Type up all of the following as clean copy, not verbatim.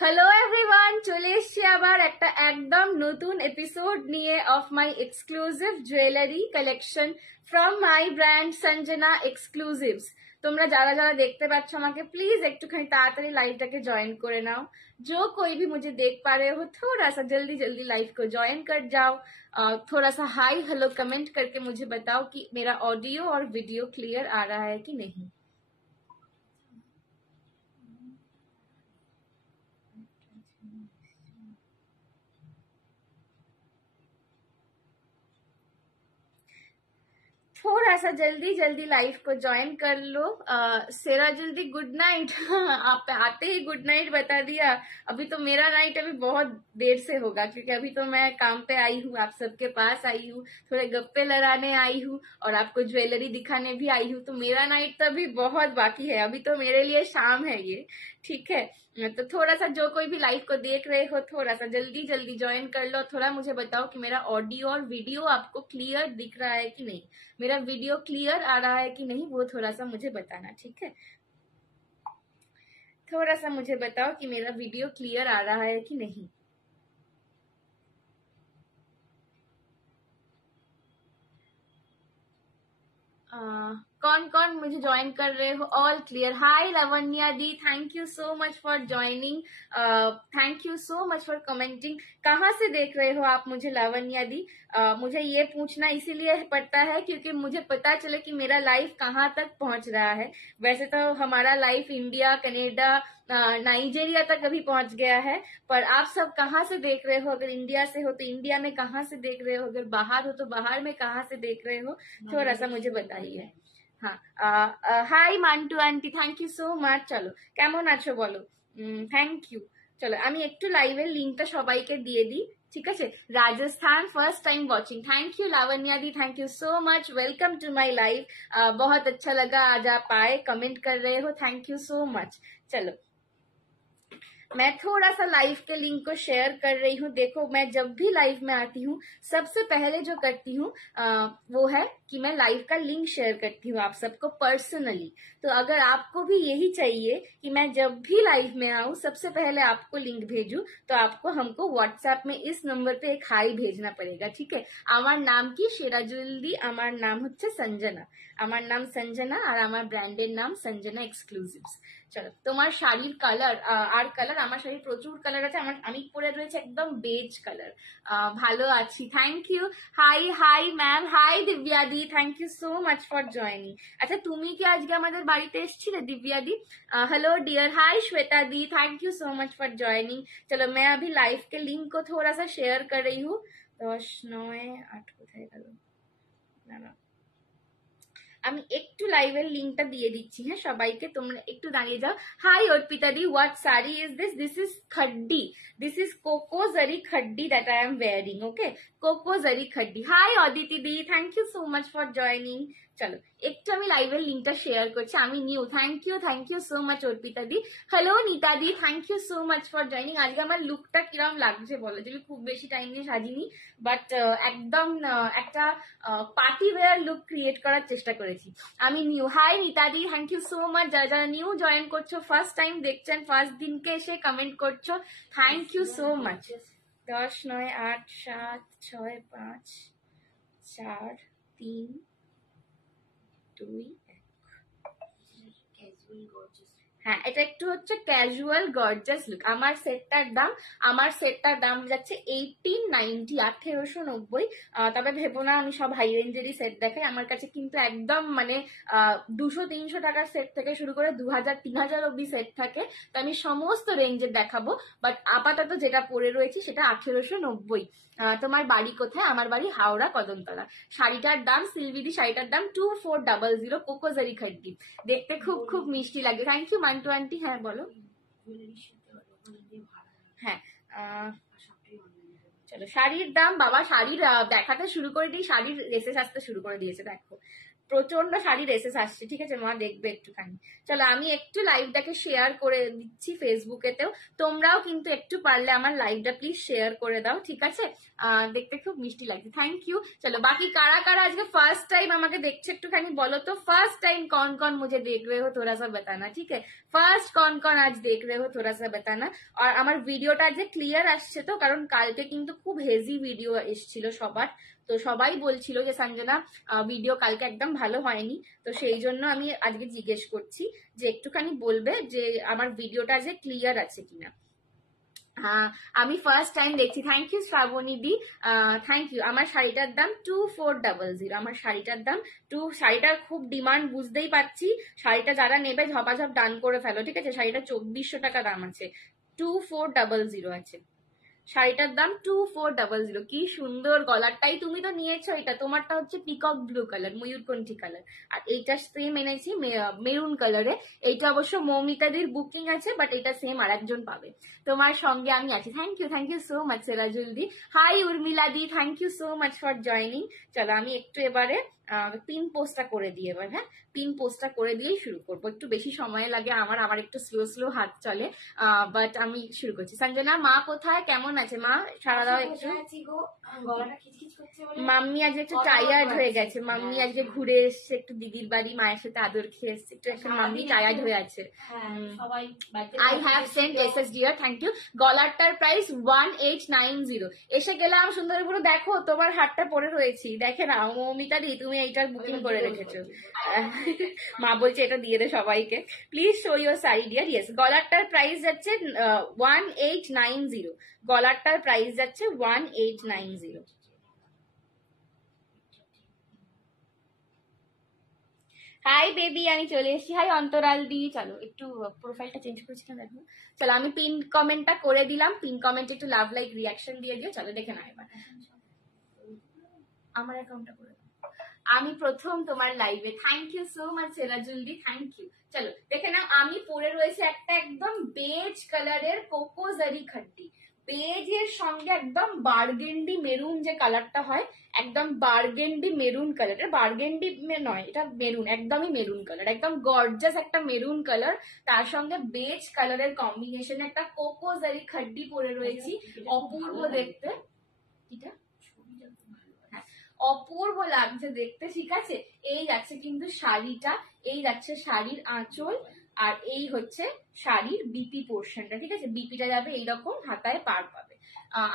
Hello everyone, চলে এসছি আবার একটা একদম নতুন এপিসোড নিয়ে of my exclusive jewellery collection from my brand Sanjana exclusives. তোমরা যারা যারা দেখতে পাচ্ছ আমাকে, প্লিজ একটুখানি ताड़ाताड़ी लाइवটাকে ज्वाइन করে नाओ। जो कोई भी मुझे देख पा रहे हो, थोड़ा सा जल्दी जल्दी लाइव को ज्वाइन कर जाओ। थोड़ा सा हाई हेलो कमेंट करके मुझे बताओ कि मेरा ऑडियो और वीडियो क्लियर आ रहा है कि नहीं। थोड़ा सा जल्दी जल्दी लाइव को ज्वाइन कर लो। सिराजुल्दी गुड नाइट। आप आते ही गुड नाइट बता दिया। अभी तो मेरा नाइट अभी बहुत देर से होगा, क्योंकि अभी तो मैं काम पे आई हूँ, आप सबके पास आई हूँ, थोड़े गप्पे लड़ाने आई हूँ और आपको ज्वेलरी दिखाने भी आई हूँ। तो मेरा नाइट तो अभी बहुत बाकी है, अभी तो मेरे लिए शाम है ये, ठीक है। तो थोड़ा सा जो कोई भी लाइव को देख रहे हो, थोड़ा सा जल्दी जल्दी ज्वाइन कर लो। थोड़ा मुझे बताओ कि मेरा ऑडियो और वीडियो आपको क्लियर दिख रहा है कि नहीं, मेरा वीडियो क्लियर आ रहा है कि नहीं, वो थोड़ा सा मुझे बताना, ठीक है। थोड़ा सा मुझे बताओ कि मेरा वीडियो क्लियर आ रहा है कि नहीं। कौन कौन मुझे ज्वाइन कर रहे हो? All clear. Hi Lavanya the, thank you so much for joining, thank you so much for commenting. कहाँ से देख रहे हो आप मुझे लवन्या दी? मुझे ये पूछना इसीलिए पड़ता है क्योंकि मुझे पता चले कि मेरा लाइव कहाँ तक पहुंच रहा है। वैसे तो हमारा लाइव इंडिया, कनाडा, नाइजीरिया तक अभी पहुंच गया है, पर आप सब कहाँ से देख रहे हो? अगर इंडिया से हो तो इंडिया में कहाँ से देख रहे हो, अगर बाहर हो तो बाहर में कहाँ से देख रहे हो, थोड़ा सा मुझे बताइए। हाँ, hi Mantu aunty, thank you so much. चलो কেমন আছো বলো? Thank you. চলো আমি একটু লাইভের লিঙ্কটা সবাইকে দিয়ে দিই, ঠিক আছে। Rajasthan first time watching, thank you Lavanya दी, thank you so much, welcome to my live. बहुत अच्छा लगा आज आप आए, कमेंट कर रहे हो, थैंक यू सो मच। चलो मैं थोड़ा सा लाइव के लिंक को शेयर कर रही हूँ। देखो, मैं जब भी लाइव में आती हूँ सबसे पहले जो करती हूँ वो है कि मैं लाइव का लिंक शेयर करती हूँ आप सबको पर्सनली। तो अगर आपको भी यही चाहिए कि मैं जब भी लाइव में आऊँ सबसे पहले आपको लिंक भेजूं, तो आपको हमको व्हाट्सएप में इस नंबर पे एक हाई भेजना पड़ेगा, ठीक है। আমার নাম কি সিরাজুলদি, আমার নাম হচ্ছে সঞ্জনা, আমার নাম সঞ্জনা আর আমার ব্র্যান্ডের নাম সঞ্জনা এক্সক্লুসিভস। চলো, তোমার শাড়ির কালার আর কালার, আমার শাড়ির প্রচুর কালার আছে, আমি পরে রয়েছে একদম বেজ কালার। ভালো আছি, thank you. High hi ma'am, high Divya the, thank you so much for joining. আচ্ছা, তুমি কি আজকে আমাদের বাড়িতে এসেছিলে দিব্যা দি? Hello dear, hi Shweta the, thank you so much for joining. चलो मैं अभी लाइव के लिंक को थोड़ा सा शेयर कर रही हूँ। 10-9-8 কোথায় গেল? না, আমি একটু লাইভের লিংকটা দিয়ে দিচ্ছি, হ্যাঁ সবাইকে, তোমরা একটু দাঁড়িয়ে যাও। হাই অর্পিতা দি, what sari is this? This is khaddi, this is কোকো zari khaddi that I am wearing, okay, কোকো জারি খড্ডি। হাই অদিতি দি, thank you so much for joining. চলো একটু আমি লাইভের লিঙ্কটা শেয়ার করছি, আমি new. Thank you so much Arpita দি। হ্যালো নিতা দি, thank you so much for joining. আজকে আমার লুকটা কিরম লাগছে বলো? যদি খুব বেশি টাইম নিয়ে সাজিনি, বাট একদম একটা পার্টি ওয়্যার লুক ক্রিয়েট করার চেষ্টা করেছি। আমি নিউ। হাই নিতা দি, থ্যাংক ইউ সো মাচ। যারা যারা নিউ জয়েন করছো, ফার্স্ট টাইম দেখছেন, ফার্স্ট দিনকে এসে কমেন্ট করছো, থ্যাংক ইউ সো মাচ। 10-9-8-7-6-5-4-3-2-1। হ্যাঁ, এটা একটু হচ্ছে ক্যাজুয়াল গর্জাস লুক। আমার সেটটার দাম যাচ্ছে 1890, 1890। তবে ভেবো না আমি সব হাই রেঞ্জেরই সেট দেখাই, আমার কাছে কিন্তু একদম মানে 200-300 টাকার সেট থেকে শুরু করে 2000-3000 অব্দি সেট থাকে। তো আমি সমস্ত রেঞ্জের দেখাবো, বাট আপাতত যেটা পরে রয়েছে সেটা 1890। তোমার বাড়ি কোথায়? আমার বাড়ি হাওড়া কদমতলা। শাড়িটার দাম, সিলভিদি শাড়িটার দাম 2400, কোকোজারি খড্ডি, দেখতে খুব খুব মিষ্টি লাগে। Thank you Mantu aunty. হ্যাঁ বলো। হ্যাঁ, চলো শাড়ির দাম, বাবা শাড়ির দেখাতে শুরু করে দিই, শাড়ির রেসে আসতে শুরু করে দিয়েছে, দেখো প্রচন্ড শাড়ির এসেস আসছে, ঠিক আছে মা, দেখবে একটুখানি। চলো আমি একটু লাইভটাকে শেয়ার করে দিচ্ছি ফেসবুকেতেও, তোমরাও কিন্তু একটু পারলে আমার লাইভটা প্লিজ শেয়ার করে দাও, ঠিক আছে। দেখতে খুব মিষ্টি লাগছে, থ্যাংক ইউ। চলো বাকি কারা কারা আজকে ফার্স্ট টাইম আমাকে দেখছে একটুখানি বলো তো, ফার্স্ট টাइम कौन कौन मुझे देख रहे हो थोड़ा सा बताना, ठीक है। ফার্স্ট कौन कौन आज देख रहे हो थोड़ा सा बताना। আর আমার ভিডিওটা যে ক্লিয়ার আসছে তো, কারণ কালকে কিন্তু খুব হেভি ভিডিও এসেছিল সবার, তো সবাই বলছিল যে সঞ্জনা ভিডিও কালকে একদম ভালো হয়নি, তো সেই জন্য আমি আজকে জিজ্ঞেস করছি যে একটুখানি বলবে যে আমার ভিডিওটা যে ক্লিয়ার আছে কিনা। হ্যাঁ আমি ফার্স্ট টাইম দেখছি, থ্যাংক ইউ শ্রাবণী দি, থ্যাংক ইউ। আমার শাড়িটার দাম 2400, আমার শাড়িটার দাম শাড়িটার খুব ডিমান্ড বুঝতেই পারছি, শাড়িটা যারা নেবে ঝপাঝপ ডান করে ফেলো, ঠিক আছে। শাড়িটা 2400 টাকা দাম আছে, 2400 আছে শাড়িটার দাম, 2400। কি সুন্দর গলারটাই, তুমি তো নিয়েছো এটা, তোমারটা হচ্ছে পিকক ব্লু কালার, ময়ূরকণ্ঠী কালার, আর এইটা সেম এনেছি মেরুন কালারে। এইটা অবশ্য মৌমিতাদির বুকিং আছে, বাট এটা সেম আর একজন পাবে, তোমার সঙ্গে আমি আছি। Thank you so much Serajul দি, হাই উর্মিলা দি, thank you so much for joining. চলো আমি একটু এবারে পিন পোস্টটা করে দিই এবার, হ্যাঁ পিন পোস্টটা করে দিয়েই শুরু করবো, একটু বেশি সময় লাগে আমার একটু স্লো স্লো হাত চলে, বাট আমি শুরু করছি। সঞ্জনা মা কোথায়, কেমন আছে মা, সারা দাও একটু। মাম্মি আজকে একটু টায়ার্ড হয়ে গেছে, মাম্মি আজকে ঘুরে এসছে একটু দিদির বাড়ি, মায়ের সাথে আদর খেয়ে এসছে, একটু এখন মাম্মি টায়ার্ড হয়ে আছে। I have sent SS dear, thank you. গলারটার প্রাইস 1890। এসে গেলাম সুন্দরপুর, দেখো তোমার হাতটা পরে রয়েছি, দেখে না মৌমিতা দি তুমি এইটার বুকিং করে রেখেছো। মা বলছে এটা দিয়ে দে সবাইকে, please show your sari dear. Yes, গলারটার প্রাইস যাচ্ছে 1890, গলারটার প্রাইস যাচ্ছে 1890। হাই বেবি, আমি চলে এসেছি, হাই অন্তরাল দি। চলো একটু প্রোফাইলটা চেঞ্জ করেছিলাম দেখো। চলো আমি পিন কমেন্টটা করে দিলাম, পিন কমেন্টে একটু লাভ লাইক রিয়াকশন দিয়ে দিও। চলো দেখে নাও এবার আমার অ্যাকাউন্টটা করে দাও, আমি প্রথম তোমার লাইভে, thank you so much Serajul দি, থ্যাংক ইউ। চলো দেখে নাও, আমি পরে রয়েছে একটা একদম বেজ কালারের কোকো জারি খাড্ডি, বেজের সঙ্গে একদম বার্গেন্ডি মেরুন যে কালারটা হয়, একদম বার্গেন্ডি মেরুন কালার, এটা বার্গেন্ডি নয়, এটা মেরুন, একদমই মেরুন কালার, একদম গর্জাস একটা মেরুন কালার, তার সঙ্গে বেজ কালারের কম্বিনেশনে একটা কোকো জারি খাড্ডি পরে রয়েছি, অপূর্ব দেখতে, এটা অপূর্ব লাগছে দেখতে, ঠিক আছে। এই যাচ্ছে কিন্তু শাড়িটা, এই যাচ্ছে শাড়ির আঁচল, আর এই হচ্ছে শাড়ির বিপি পোর্শনটা, ঠিক আছে। বিপিটা যাবে এইরকম, হাতায় পার পাবে।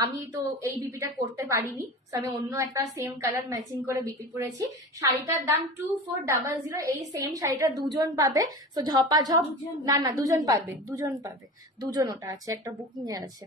আমি তো এই বিপিটা করতে পারিনি, আমি অন্য একটা সেম কালার ম্যাচিং করে বিপি করেছি। শাড়িটার দাম 2400, এই সেম শাড়িটা দুজন পাবে, তো ঝপাঝপ, না দুজন পাবে, দুজন ওটা আছে, একটা বুকিং এ আছে।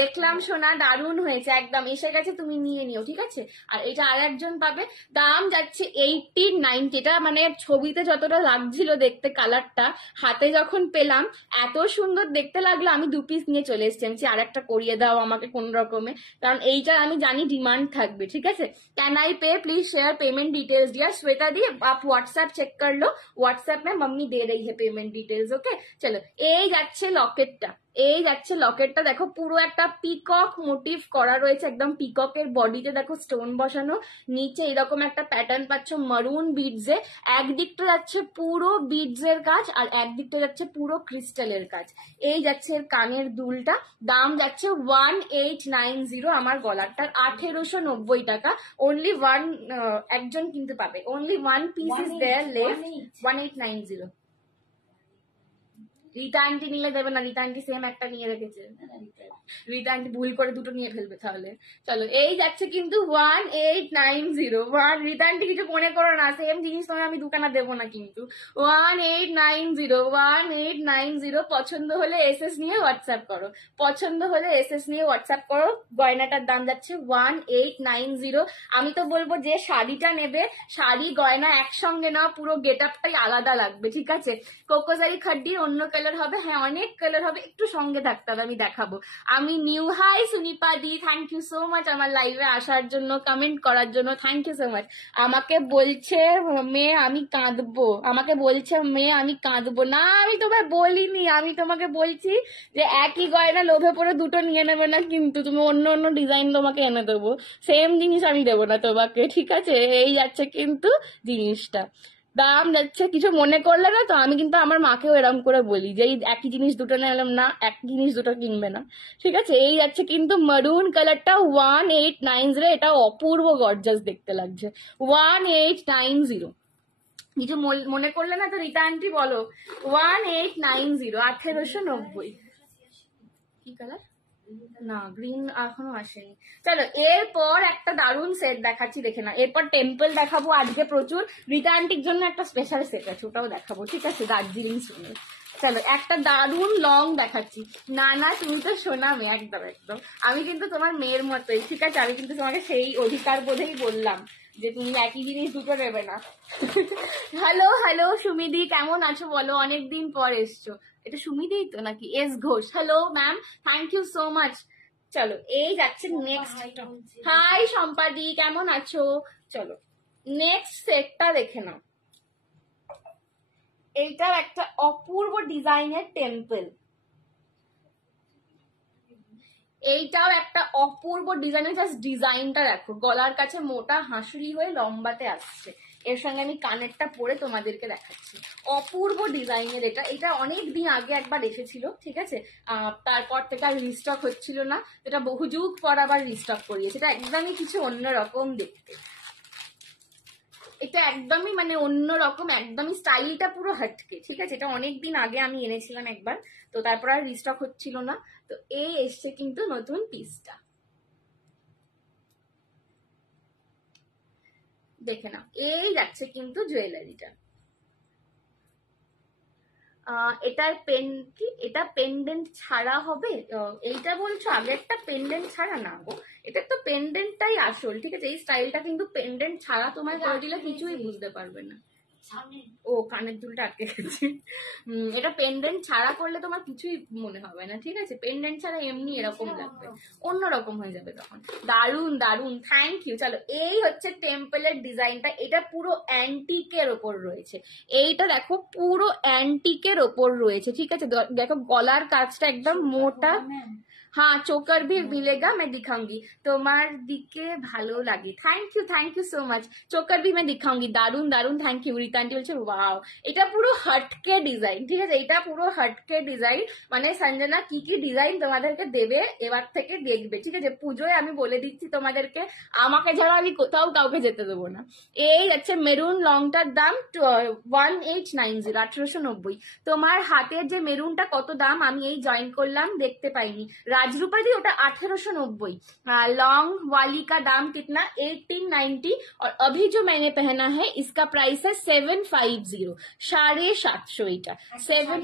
দেখলাম সোনা, দারুণ হয়েছে একদম, এসে গেছে, তুমি নিয়ে নিও, ঠিক আছে। আর এটা আর একজন পাবে, দাম যাচ্ছে 1890। এটা মানে ছবিতে যতটা লাগছিল দেখতে কালারটা, হাতে যখন পেলাম এত সুন্দর দেখতে লাগলো, আমি 2 পিস নিয়ে চলে এসেছি, আমি আর একটা করিয়ে দাও আমাকে কোন রকমে, কারণ এইটার আমি জানি ডিমান্ড থাকবে, ঠিক আছে। Can I pay, please share payment details dear. Shweta दी आप व्हाट्सएप चेक कर लो, व्हाट्सएप में मम्मी दे रही है पेमेंट डिटेल्स, ओके। चलो এই যাচ্ছে লকেটটা, এই যাচ্ছে লকেটটা, দেখো পুরো একটা পিকক মোটিভ করা রয়েছে, একদম পিককের বডিতে দেখো স্টোন বসানো, নিচে এরকম একটা প্যাটার্ন পাচ্ছ মারুন বিডসে, একদিকটা যাচ্ছে পুরো বিডসের কাজ, আর একদিকটা যাচ্ছে পুরো ক্রিস্টালের কাজ। এই যাচ্ছে এর কানের দুলটা, দাম যাচ্ছে 1890। আমার গলারটার 1890 টাকা, অনলি একজন কিনতে পাবে, only 1 piece is there left, 1890। Rita aunty নিলে দেবে না, রীতা আন্টি সেম একটা নিয়ে রেখেছে, রীতা আন্টি ভুল করে দুটো নিয়ে ফেলবে তাহলে। চলো এই যাচ্ছে কিন্তু 1890, রীতা আন্টি কিছু মনে করো না, সেম জিনিস তোমায় আমি দুখানা দেবো না কিন্তু। 1890, পছন্দ হলে এসএস নিয়ে হোয়াটসঅ্যাপ করো, পছন্দ হলে এসএস নিয়ে হোয়াটসঅ্যাপ করো। গয়নাটার দাম যাচ্ছে 1890। আমি তো বলবো যে শাড়িটা নেবে, শাড়ি গয়না একসঙ্গে নাও, পুরো গেট আপটাই আলাদা লাগবে, ঠিক আছে। কোকোজারি খাড্ডির অন্য কালার কালার হবে, হ্যাঁ অনেক কালার হবে, একটু সঙ্গে থাকতে হবে, আমি দেখাবো। আমি নিউ। হাই সুনিপা দি, থ্যাংক ইউ সো মাচ আমার লাইভে আসার জন্য, কমেন্ট করার জন্য, থ্যাংক ইউ সো মাচ। আমাকে বলছে মেয়ে আমি কাঁদবো, আমাকে বলছে মেয়ে আমি কাঁদবো না, আমি তোমায় বলিনি, আমি তোমাকে বলছি যে একই গয়না লোভে পড়ে দুটো নিয়ে নেবে না, কিন্তু তুমি অন্য অন্য ডিজাইন তোমাকে এনে দেবো, সেম জিনিস আমি দেবো না তোমাকে, ঠিক আছে? এই যাচ্ছে কিন্তু জিনিসটা, দাম যাচ্ছে, কিছু মনে করলে না তো, আমি কিন্তু আমার মাকেও এরম করে বলি যে এই একই জিনিস দুটো নিলাম না, একই জিনিস দুটো কিনবে না, ঠিক আছে? এই যাচ্ছে কিন্তু মারুন কালারটা 1890, এটা অপূর্ব গর্জাস দেখতে লাগছে, 1890। কিছু মনে করলে না তো রীতা আন্টি বলো, 1890, 1890। কি কালার? না গ্রিন এখনো আসেনি। চলো এরপর একটা দারুণ সেট দেখাচ্ছি, দেখে না। এরপর টেম্পল দেখাবো আজকে প্রচুর, রীতা আন্টির জন্য একটা স্পেশাল সেট আছে, ওটাও দেখাবো, ঠিক আছে? দার্জিলিং শুনে। চলো একটা দারুণ লং দেখাচ্ছি। না না তুমি তো শোনা মেয়ে, একদম একদম, আমি কিন্তু তোমার মেয়ের মতোই, ঠিক আছে? আমি কিন্তু তোমাকে সেই অধিকার বোধেই বললাম যে তুমি একই জিনিস দুটো নেবে না। হ্যালো হ্যালো সুমিদি, কেমন আছো বলো, অনেকদিন পর এসছো। এটা সুমিদি তো নাকি? S Ghosh, hello ma'am, thank you so much. চলো এই যাচ্ছে নেক্সট। হাই সম্পাদি, কেমন আছো? চলো নেক্সট সেটটা দেখে নাও। এইটার একটা অপূর্ব ডিজাইনের টেম্পল, এইটাও একটা অপূর্ব ডিজাইনের, জাস্ট ডিজাইনটা দেখো, গলার কাছে মোটা হাঁসুরি হয়ে লম্বাতে আসছে, এর সঙ্গে আমি কানেরটা পরে তোমাদেরকে দেখাচ্ছি, অপূর্ব ডিজাইনের। এটা এটা অনেক দিন আগে একবার এসেছিল, ঠিক আছে? তারপর থেকে আর রিস্টক হচ্ছিল না, এটা বহু যুগ পর আবার রিস্টক করিয়েছে। এটা একদমই কিছু অন্যরকম দেখতে, এটা একদমই মানে অন্যরকম, একদমই স্টাইলটা পুরো হটকে, ঠিক আছে? এটা অনেকদিন আগে আমি এনেছিলাম একবার, তো তারপর আর রিস্টক হচ্ছিল না, তো এই এসছে কিন্তু নতুন পিসটা, দেখে না। এই যাচ্ছে কিন্তু জুয়েলারিটা, এটার পেন কি, এটা পেন্ডেন্ট ছাড়া হবে? এইটা বলছো আগে একটা পেন্ডেন্ট ছাড়া? না গো, এটা তো পেন্ডেন্টটাই আসল, ঠিক আছে? এই স্টাইলটা কিন্তু পেন্ডেন্ট ছাড়া তোমায় করে দিলে কিছুই বুঝতে পারবে না। ও কানের দুলটা আটকে গেছে। এটা পেন্ডেন্ট ছাড়া করলে তোমার কিছুই মনে হবে না, ঠিক আছে? পেন্ডেন্ট ছাড়া এমনি এরকম লাগবে, অন্যরকম হয়ে যাবে তখন। দারুন দারুন, থ্যাংক ইউ। চলো এই হচ্ছে টেম্পলের ডিজাইনটা, এটা পুরো অ্যান্টিকের ওপর রয়েছে, এইটা দেখো পুরো অ্যান্টিকের ওপর রয়েছে, ঠিক আছে? দেখো গলার কাজটা একদম মোটা। হ্যাঁ চোকার ভি মিলেগা, मैं दिखाऊंगी, তোমার দিকে ভালো লাগে, thank you so much. Choker ভি मैं दिखाऊंगी, দারুন দারুন, থ্যাংক ইউ। রীতা আন্টি বলছে ওয়াও, এটা পুরো হটকে ডিজাইন, ঠিক আছে? এটা পুরো হটকে ডিজাইন, মানে সঞ্জনা কি কি ডিজাইন তোমাদেরকে দেবে এবার থেকে দেখবে, ঠিক আছে? পুজোয় আমি বলে দিচ্ছি তোমাদেরকে, আমাকে ছাড়া আমি কোথাও কাউকে যেতে দেবো না। এই যাচ্ছে মেরুন লংটার দাম 1890, 1890। তোমার হাতের যে মেরুনটা কত দাম আমি এই জয়েন করলাম, দেখতে পাইনি। राजरूपा दी ওটা 1890। लॉन्ग वाली का दाम कितना? 1890। और अभी जो मैंने पहना है इसका प्राइस है 750, 750। এটা 7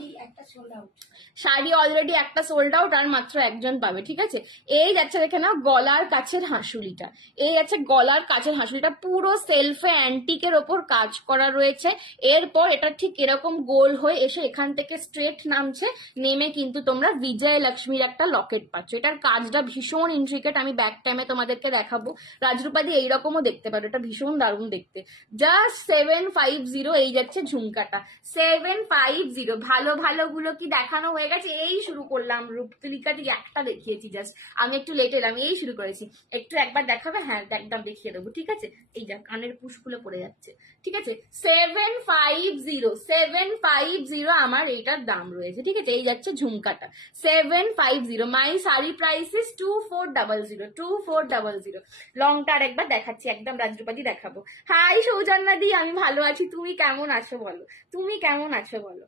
শাড়ি অলরেডি একটা সোল্ড আউট, আর মাত্র একজন পাবে, ঠিক আছে? এই যাচ্ছে দেখে নাও গলার কাছের হাঁসুলিটা, এই যাচ্ছে গলার কাছের হাঁসুলিটা, পুরো সেলফে অ্যান্টিকের ওপর কাজ করা রয়েছে। এরপর এটা ঠিক এরকম গোল হয়ে এসে এখান থেকে স্ট্রেট নামছে, নেমে কিন্তু তোমরা বিজয় লক্ষ্মীর একটা লকেট পাচ্ছ। এটার কাজটা ভীষণ ইন্ট্রিকেট, আমি ব্যাক টাইমে তোমাদেরকে দেখাবো। রাজরূপাদি এইরকমও দেখতে পারো, এটা ভীষণ দারুণ দেখতে। জাস্ট 750 এই যাচ্ছে ঝুমকাটা, 750। ভালো ভালো গুলো কি দেখানো হয়ে গেছে? এই শুরু করলাম, রূপতুলিকা দিকে একটা দেখিয়েছি জাস্ট, আমি একটু লেট এলাম, এই শুরু করেছি। একটু একবার দেখাবে? হ্যাঁ একদম দেখিয়ে দেবো, ঠিক আছে? এই যা কানের পুশগুলো পড়ে যাচ্ছে, ঠিক আছে? 750 আমার এইটার দাম রয়েছে, ঠিক আছে? এই যাচ্ছে ঝুমকাটা 750। মাই শাড়ি প্রাইস ইস 2400, 2400। লংটা আর একবার দেখাচ্ছি, একদম রাজরূপাদি দেখাবো। হাই সৌজন্যা দি, আমি ভালো আছি, তুমি কেমন আছো বলো, তুমি কেমন আছো বলো?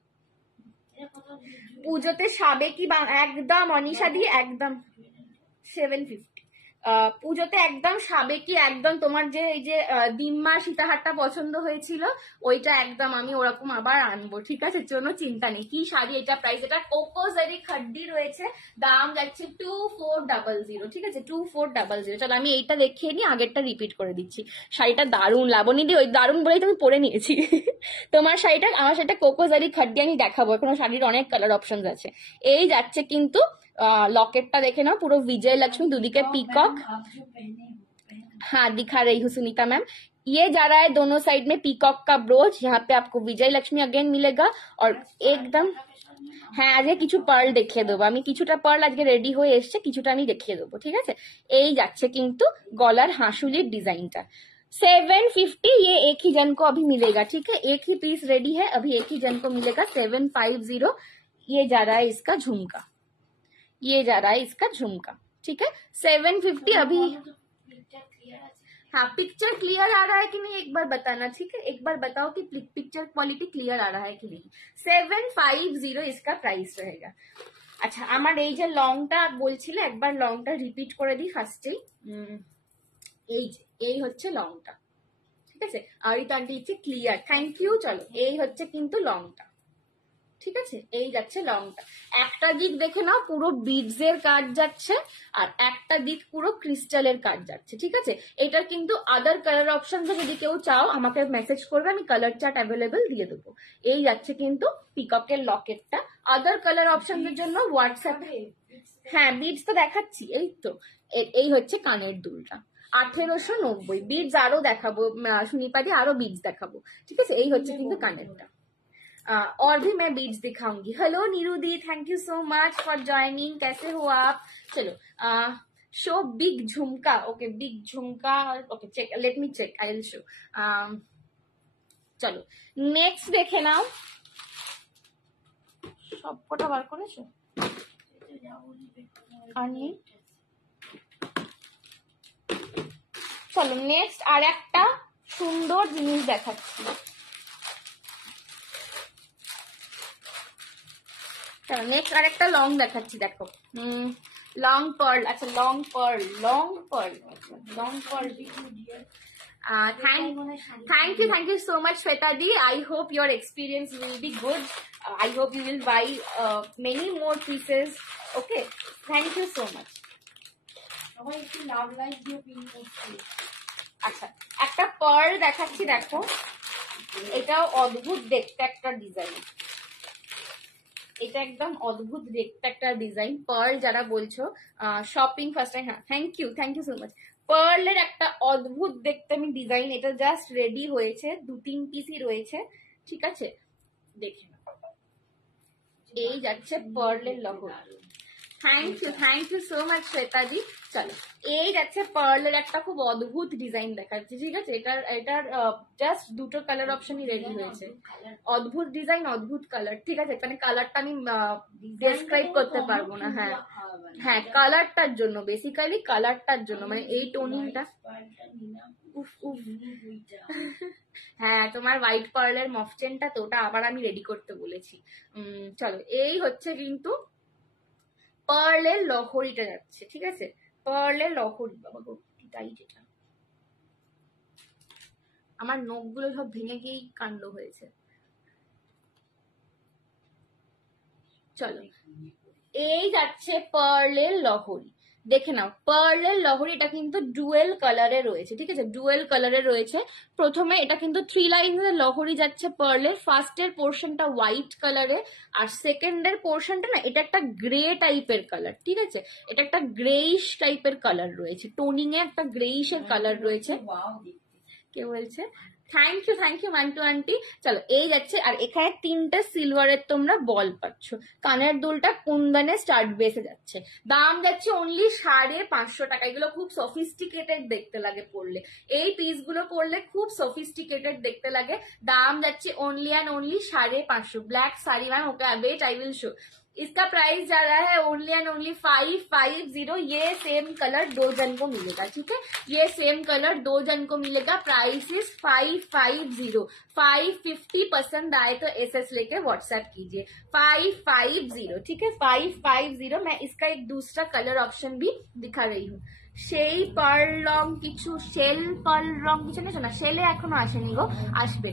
পুজোতে সাবে কি একদম অনিশা দি, একদম 750। পুজোতে একদম সাবেকি, একদম তোমার যে এই যে দিম্মা সীতাহারটা পছন্দ হয়েছিল ওইটা একদম আমি ওরকম আবার আনবো, ঠিক আছে? কোনো চিন্তা নেই। কি শাড়ি এটা, প্রাইস এটা কোকো জারি খাড্ডি রয়েছে, দাম যাচ্ছে 2400, ঠিক আছে? 2400। চলো আমি এইটা দেখিয়ে নিই, আগেরটা রিপিট করে দিচ্ছি। শাড়িটা দারুণ, লাবণী দি ওই দারুণ বলেই তুমি পরে নিয়েছি। তোমার শাড়িটা, আমার শাড়িটা কোকো জারি খাড্ডি আমি দেখাবো, এখনো শাড়ির অনেক কালার অপশন আছে। এই যাচ্ছে কিন্তু लॉकेटটা দেখে नाओ, पूरा विजय लक्ष्मी দুদিকে পিকক। हाँ दिखा रही हूँ सुनीता मैम, ये जा रहा है दोनों साइड में पीकॉक का ब्रोच, यहाँ पे आपको विजय लक्ष्मी अगेन मिलेगा और एकदम হ্যাঁ আজকে কিছু পার্ল দেখিয়ে দেবো আমি, কিছুটা পার্ল আজকে রেডি হয়ে এসছে, কিছুটা আমি দেখিয়ে দেবো, ঠিক আছে? এই যাচ্ছে কিন্তু গলার হাঁসুলির ডিজাইনটা 750, ये एक ही जन को अभी मिलेगा, ठीक है? एक ही पीस रेडी है, अभी एक ही जन को मिलेगा 750। ये जा रहा है इसका झुमका, ये जा रहा है इसका झुमका, ठीक है? 750 अभी। हाँ पिक्चर क्लियर आ रहा है कि नहीं एक बार बताना, ठीक है? एक बार बताओ कि पिक्चर क्वालिटी क्लियर आ रहा है कि नहीं। 750 इसका प्राइस रहेगा। अच्छा আমার এই যে লংটা বলছিলে, একবার লংটা রিপিট করে দিই ফার্স্টেই। এই যে এই হচ্ছে লংটা, ঠিক আছে? আর এটা দিচ্ছে ক্লিয়ার, থ্যাংক ইউ। চলো এই হচ্ছে কিন্তু লংটা, ঠিক আছে? এই যাচ্ছে লংটা। একটা দিক দেখে নাও পুরো বিডস এর কাজ যাচ্ছে, আর একটা দিক পুরো ক্রিস্টালের কাজ যাচ্ছে, ঠিক আছে? এটার কিন্তু আদার কালার অপশন যদি কেউ চাও আমাকে মেসেজ করবে, আমি কালার চার্ট অ্যাভেলেবেল দিয়ে দেবো। এই যাচ্ছে কিন্তু পিককের লকেটটা। আদার কালার অপশনের জন্য হোয়াটসঅ্যাপে, হ্যাঁ বিডস তো দেখাচ্ছি, এই তো। এই হচ্ছে কানের দুলটা 1890, বিডস আরো দেখাবো সুনিপাদি, আরো বিডস দেখাবো, ঠিক আছে? এই হচ্ছে কিন্তু কানেরটা। और भी मैं बीड्स दिखाऊंगी। हेलो नीरू दी, thank you so much for joining, कैसे हो आप? चलो show big jhumka, okay big jhumka, okay check, let me check, I will show. চলো নেক্সট দেখে নাও, সবকটা বার করেছো আর নেই? চলো নেক্সট আর একটা সুন্দর জিনিস দেখাচ্ছি। নেক্সট আরেকটা লং দেখাচ্ছি, দেখো লং পার্ল। আচ্ছা long pearl, long pearl, long pearl. Thank you so much Shweta di, I hope your experience will be good, I hope you will buy many more pieces, okay? Thank you so much। আচ্ছা একটা pearl দেখাচ্ছি, দেখো এটাও অদ্ভুত দেখতে একটা design, এটা একদম অদ্ভুত দেখতে একটা ডিজাইন। পার্ল যারা বলছো শপিং ফার্স্ট টাইম, হ্যাঁ থ্যাংক ইউ সো মাচ। পার্লের একটা অদ্ভুত দেখতে আমি ডিজাইন, এটা জাস্ট রেডি হয়েছে, 2-3 পিসই রয়েছে, ঠিক আছে? দেখে এই যাচ্ছে পার্লের লহর। Thank you so much Shweta ji. চলো এই যাচ্ছে পার্লের একটা খুব অদ্ভুত ডিজাইন দেখাচ্ছে, ঠিক আছে? এটার জাস্ট দুটো কালার অপশনই রেডি হয়েছে, অদ্ভুত ডিজাইন অদ্ভুত কালার, ঠিক আছে? মানে কালারটা আমি ডেসক্রাইব করতে পারবো না। হ্যাঁ হ্যাঁ কালারটার জন্য, বেসিক্যালি কালারটার জন্য, মানে এই টোনিংটা। উফ উফ হ্যাঁ তোমার হোয়াইট পার্লের মফচেনটা তো ওটা আবার আমি রেডি করতে বলেছি। চলো এই হচ্ছে কিন্তু পার্লের লহরিটা যাচ্ছে, ঠিক আছে? পার্লের লহরি, বাবা গো কি টাইট, এটা আমার নখগুলো সব ভেঙে গিয়েই কাণ্ড হয়েছে। চলো এই যাচ্ছে পার্লের লহরি, দেখে নাও পার্লের লহরি, এটা কিন্তু ডুয়েল কালারে রয়েছে, ঠিক আছে? ডুয়েল কালারে রয়েছে। প্রথমে এটা কিন্তু 3 লাইনের লহরি যাচ্ছে পার্লের, ফার্স্টের পোর্শনটা হোয়াইট কালারে, আর সেকেন্ডের পোর্শনটা না এটা একটা গ্রে টাইপের কালার, ঠিক আছে? এটা একটা গ্রেইশ টাইপের কালার রয়েছে, টোনিং এ একটা গ্রেইশের কালার রয়েছে। কে বলছে? Thank you Mantu aunty. চলো এই যাচ্ছে, আর এখানে 3টে সিলভারের তোমরা বল পাচ্ছ। কানের দুলটা কুন্দনে স্টার্ট বেসে যাচ্ছে, দাম যাচ্ছে অনলি 550 টাকা। এগুলো খুব সফিস্টিকেটেড দেখতে লাগে পরলে, এই পিসগুলো পরলে খুব সফিস্টিকেটেড দেখতে লাগে। দাম যাচ্ছে only and only 550। Black sari ma'am, okay wait I will show. इसका प्राइस जा रहा है ओनली एंड ओनली 550। ये सेम कलर 2 जन को मिलेगा, ठीक है? ये सेम कलर 2 जन को मिलेगा। Price is 550। 550 पसंद आए तो एसएस लेके व्हाट्सएप कीजिए। 550, ठीक है? 550। मैं इसका एक दूसरा कलर ऑप्शन भी दिखा रही हूँ, সেই পার্ল রং কিছু, সেল পার্ল রং কিছু নেই না, সেলে এখনো আসেনি গো, আসবে।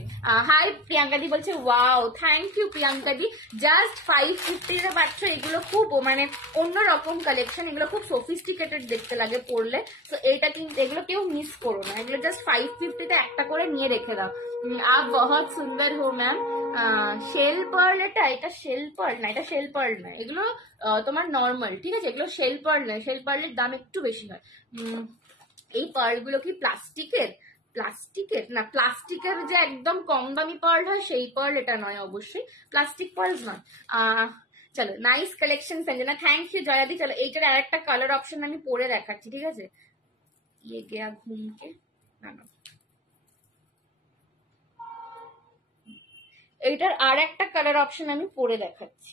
হাই প্রিয়াঙ্কাদি বলছে ওয়াও, থ্যাংক ইউ প্রিয়াঙ্কাদি। জাস্ট 550 পাচ্ছ। এগুলো খুব মানে অন্যরকম কালেকশন, এগুলো খুব সোফিস্টিকেটেড দেখতে লাগে পরলে। তো এইটা কিন্তু, এগুলো কেউ মিস করো না, এগুলো জাস্ট 550 একটা করে নিয়ে রেখে দাও। आप बहुत সুন্দর हो ম্যাম। শেল পার্ল, এটা শেল পার্ল না, এটা শেল পার্ল না, এগুলো তোমার নর্মাল, ঠিক আছে, এগুলো শেল পার্ল নয়, শেল পার্লের দাম একটু বেশি হয়। এই পার্লগুলো কি প্লাস্টিকের? প্লাস্টিকের না, প্লাস্টিকের যে একদম কম দামি পার্ল হয় সেই পার্ল এটা নয়, অবশ্যই প্লাস্টিক পার্ল নয়। চলো, nice collection Sanjana, thank you জয়াদি। চলো, এইটার আর একটা কালার অপশন আমি পরে দেখাচ্ছি, ঠিক আছে। ইয়ে গিয়া ঘুমকে, না না, এইটার আর একটা কালার অপশন আমি পরে দেখাচ্ছি,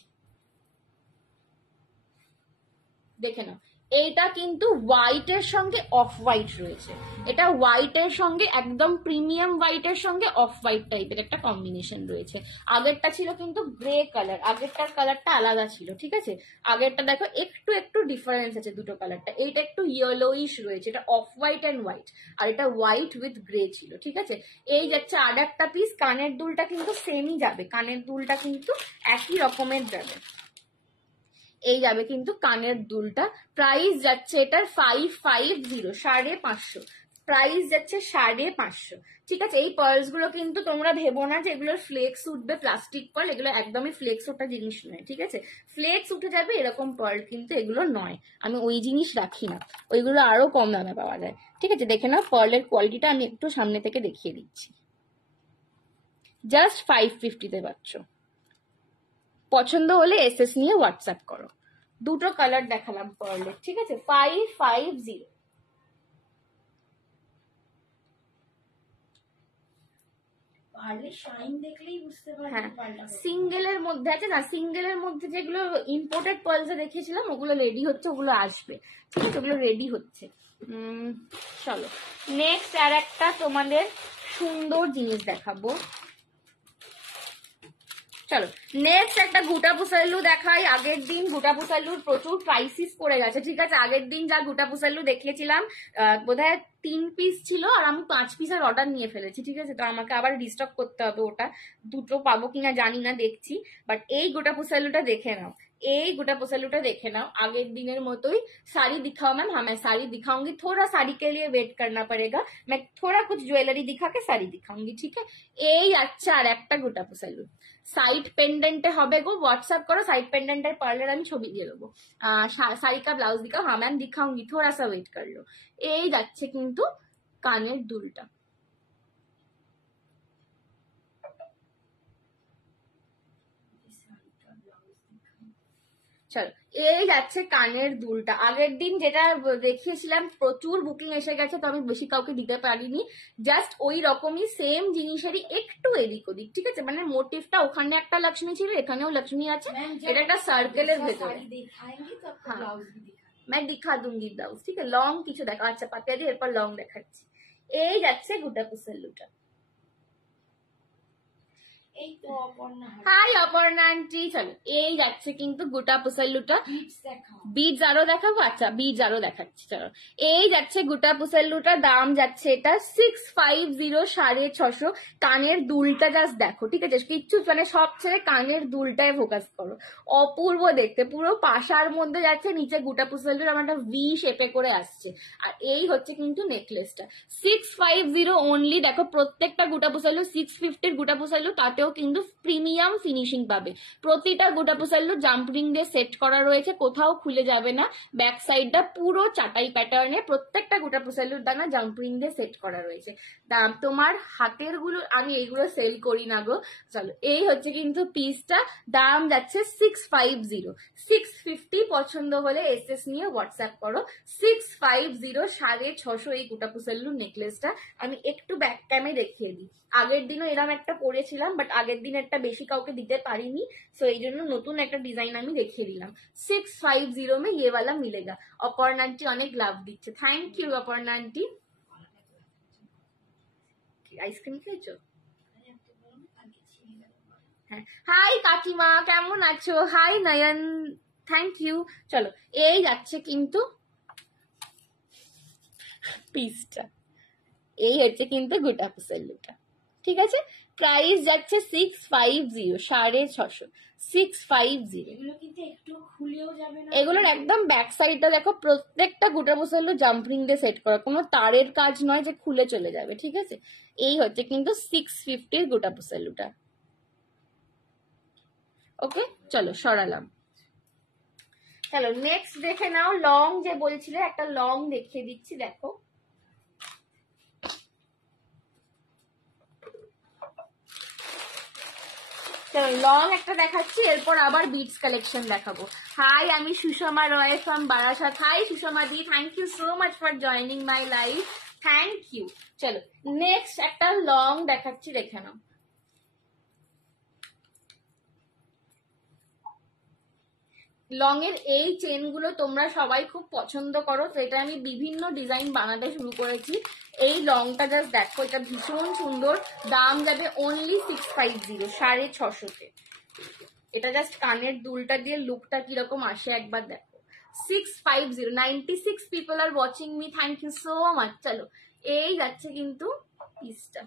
দেখে নাও। এইটা কিন্তু হোয়াইটের সঙ্গে অফ হোয়াইট রয়েছে, এটা হোয়াইটের সঙ্গে একদম প্রিমিয়াম হোয়াইটের সঙ্গে অফ হোয়াইট টাইপের একটা কম্বিনেশন রয়েছে। আগেরটা ছিল কিন্তু গ্রে কালার, আগেরটার কালারটা আলাদা ছিল, ঠিক আছে। আগেরটা দেখো একটু একটু ডিফারেন্স আছে দুটো কালারটা, এইটা একটু ইয়েলোইশ রয়েছে, এটা অফ হোয়াইট অ্যান্ড হোয়াইট, আর এটা হোয়াইট উইথ গ্রে ছিল, ঠিক আছে। এই যাচ্ছে আর একটা পিস। কানের দুলটা কিন্তু সেমই যাবে, কানের দুলটা কিন্তু একই রকমের যাবে, এই যাবে কিন্তু কানের দুলটা। প্রাইস যাচ্ছে এটার 550, 550, প্রাইস যাচ্ছে 550, ঠিক আছে। এই পার্লস গুলো কিন্তু তোমরা ভেবো না যে এগুলোর ফ্লেক্স উঠবে, প্লাস্টিক পার্ল, এগুলো একদমই ফ্লেক্স ওঠা জিনিস নয়, ঠিক আছে। ফ্লেক্স উঠে যাবে এরকম পার্ল কিন্তু এগুলো নয়, আমি ওই জিনিস রাখি না, ওইগুলো আরো কম দামে পাওয়া যায়, ঠিক আছে। দেখে নাও পার্লের কোয়ালিটিটা আমি একটু সামনে থেকে দেখিয়ে দিচ্ছি, জাস্ট 550-তে পাচ্ছ। পছন্দ হলে এসএস নিয়ে হোয়াটসঅ্যাপ করো। দুটো কালার দেখালাম পার্লের, ঠিক আছে। 550। হ্যাঁ, সিঙ্গেলের মধ্যে আছে না, সিঙ্গেলের মধ্যে যেগুলো ইম্পোর্টেড পার্লস দেখিয়েছিলাম ওগুলো রেডি হচ্ছে, ওগুলো আসবে, ঠিক আছে, ওগুলো রেডি হচ্ছে। চলো, নেক্সট আর একটা তোমাদের সুন্দর জিনিস দেখাবো। চলো, নেক্সট একটা গুটা পুসাল্লু দেখাই। আগের দিন গুটা পুসাল্লুর প্রচুর ক্রাইসিস পড়ে গেছে, ঠিক আছে। আগের দিন যা গুটা পুসাল্লু দেখিয়েছিলাম বোধহয় 3 পিস ছিল, আর আমি 5 পিসের অর্ডার নিয়ে ফেলেছি, ঠিক আছে। তো আমাকে আবার রিস্টক করতে হবে, ওটা দুটো পাবো কিনা জানি না, দেখছি। বাট এই গোটা পুসাল্লুটা দেখে নাও, এই গোটা पोसलूटा देखे नाओ। आगे दिन मतोई साड़ी दिखाओ मैम। हाँ, मैं साड़ी दिखाऊंगी, थोड़ा साड़ी के लिए वेट करना पड़ेगा, मैं थोड़ा कुछ ज्वेलरी दिखा के साड़ी दिखाऊंगी, ठीक है। এই আচ্ছা, আর একটা গোটা পোসালু সাইড পেন্ডেন্টে হবে গো, হোয়াটসঅ্যাপ করো, সাইড পেন্ডেন্টের পার্লার আমি ছবি দিয়ে দেবো। শাড়ি কা ব্লাউজ দিখাও। হ্যাঁ ম্যাম दिखाऊंगी, थोड़ा सा वेट कर लो। এই যাচ্ছে কিন্তু কানের দুলটা, চলো এই যাচ্ছে কানের দুলটা। আগের দিন যেটা দেখিয়েছিলাম প্রচুর বুকিং এসে গেছে, তো আমি বেশি কাউকে দিতে পারিনি, জাস্ট ওই রকমই সেম জিনিসেরই একটু এদিক ওদিক, ঠিক আছে। মানে মোটিভটা ওখানে একটা লক্ষ্মী ছিল, এখানেও লক্ষ্মী আছে, এটা একটা সার্কেলের ভেতরে। मैं दिखा दूंगी ब्लाउज, ठीक है। लॉन्ग কিছু দেখা, আচ্ছা পাতিয়া দি এরপর লং দেখাচ্ছি। এই যাচ্ছে গুটা পুসেলুটা। Hi Aparna aunty. চলো, এই যাচ্ছে কিন্তু গোটা পুসাল্লুটা। বিডস আরো দেখাবো, আচ্ছা বিডস আরো দেখাচ্ছি। চলো, এই যাচ্ছে গোটা পুসাল্লুটা, দাম যাচ্ছে এটা 650, 650। কানের দুলটা জাস্ট দেখো, ঠিক আছে, কিচ্ছু মানে সব ছেড়ে কানের দুলটায় ফোকাস করো, অপূর্ব দেখতে, পুরো পাশার মধ্যে যাচ্ছে, নিচে গোটা পুসাল্লুর আমার একটা ভি শেপে করে আসছে। আর এই হচ্ছে কিন্তু নেকলেসটা 650 অনলি। দেখো প্রত্যেকটা গোটা পুসাল্লু 650 গোটা পুসাল্লু, তাতেও কিন্তু প্রিমিয়াম ফিনিশিং পাবে। প্রতিটা গোটা পুসাল্লু জাম্প রিং দিয়ে সেট করা রয়েছে, কোথাও খুলে যাবে না। ব্যাক সাইডটা পুরো চাটাই প্যাটার্নে, প্রত্যেকটা গোটা পুসাল্লুর দানা জাম্প রিং দিয়ে সেট করা রয়েছে। দাম তোমার হাতের গুলো, আমি এইগুলো সেল করি না গো। চলো, এই হচ্ছে কিন্তু পিসটা, দাম যাচ্ছে 650। 650 পছন্দ হলে এসএস নিয়ে হোয়াটসঅ্যাপ করো। 650, 650 এই গোটা পুসাল্লু নেকলেসটা আমি একটু ব্যাক ক্যামে দেখিয়ে দিই। আগের দিনও এরকম একটা পরেছিলাম, বাট আগের দিন একটা বেশি কাউকে দিতে পারিনি, সো এই জন্য নতুন একটা ডিজাইন আমি দেখিয়ে দিলাম। 650 में ये वाला मिलेगा। অপর্ণা আন্টি অনেক লাভ দিচ্ছে, thank you Aparna aunty. Ice cream খেয়েছো? হ্যাঁ, হাই কাকিমা, কেমন আছো? Hi Nayan, thank you. চলো, এই যাচ্ছে কিন্তু পিসটা এই হচ্ছে কিন্তু গোটা পুসেলুটা, ঠিক আছে। প্রাইস যাচ্ছে 650, 650, 650। এগুলোর একদম ব্যাক সাইডটা দেখো, প্রত্যেকটা গোটা পুসেলু জাম্পিং দিয়ে সেট করা, কোনো তারের কাজ নয় যে খুলে চলে যাবে, ঠিক আছে। এই হচ্ছে কিন্তু 650 গোটা পুসেলুটা। ওকে, চলো সরালাম। চলো নেক্সট দেখে নাও, লং যে বলছিলে একটা লং দেখিয়ে দিচ্ছি, দেখো লং একটা দেখাচ্ছি, এরপর আবার বিটস কালেকশন দেখাবো। হাই, আমি সুষমা রয় ফ্রম বারাসাত। হাই সুষমা দি, thank you so much for joining my live, thank you. চলো নেক্সট একটা লং দেখাচ্ছি, দেখে নাও। লং এর এই চেন গুলো তোমরা সবাই খুব পছন্দ করো, তো এটা আমি বিভিন্ন ডিজাইন বানাতে শুরু করেছি। এই লংটা জাস্ট দেখো, এটা ভীষণ সুন্দর, দাম যাবে অনলি 650, 650-তে। এটা জাস্ট কানের দুলটা দিয়ে লুকটা কিরকম আসে একবার দেখো। 650, 96 people are watching me, thank you so much. চলো এই যাচ্ছে কিন্তু পিসটা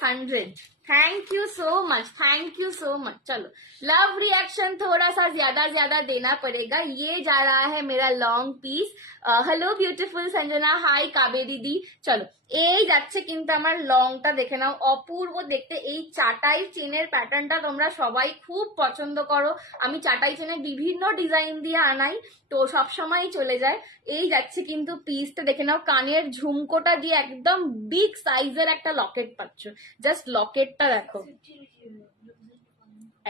100, thank you so much, thank you so much. चलो लव रिएक्शन थोड़ा सा ज्यादा देना पड़ेगा। ये जा रहा है मेरा long piece. Hello beautiful Sanjana, hi काबे दीदी। चलो এই যাচ্ছে কিন্তু আমার লংটা দেখে নাও, অপূর্ব দেখতে। এই চাটাই চেনের প্যাটার্নটা তোমরা সবাই খুব পছন্দ করো, আমি চাটাই চেনের বিভিন্ন ডিজাইন দিয়ে আনাই, তো সবসময় চলে যায়। এই যাচ্ছে কিন্তু পিসটা দেখে নাও, কানের ঝুমকোটা দিয়ে একদম বিগ সাইজের একটা লকেট পাচ্ছ। জাস্ট লকেটটা দেখো,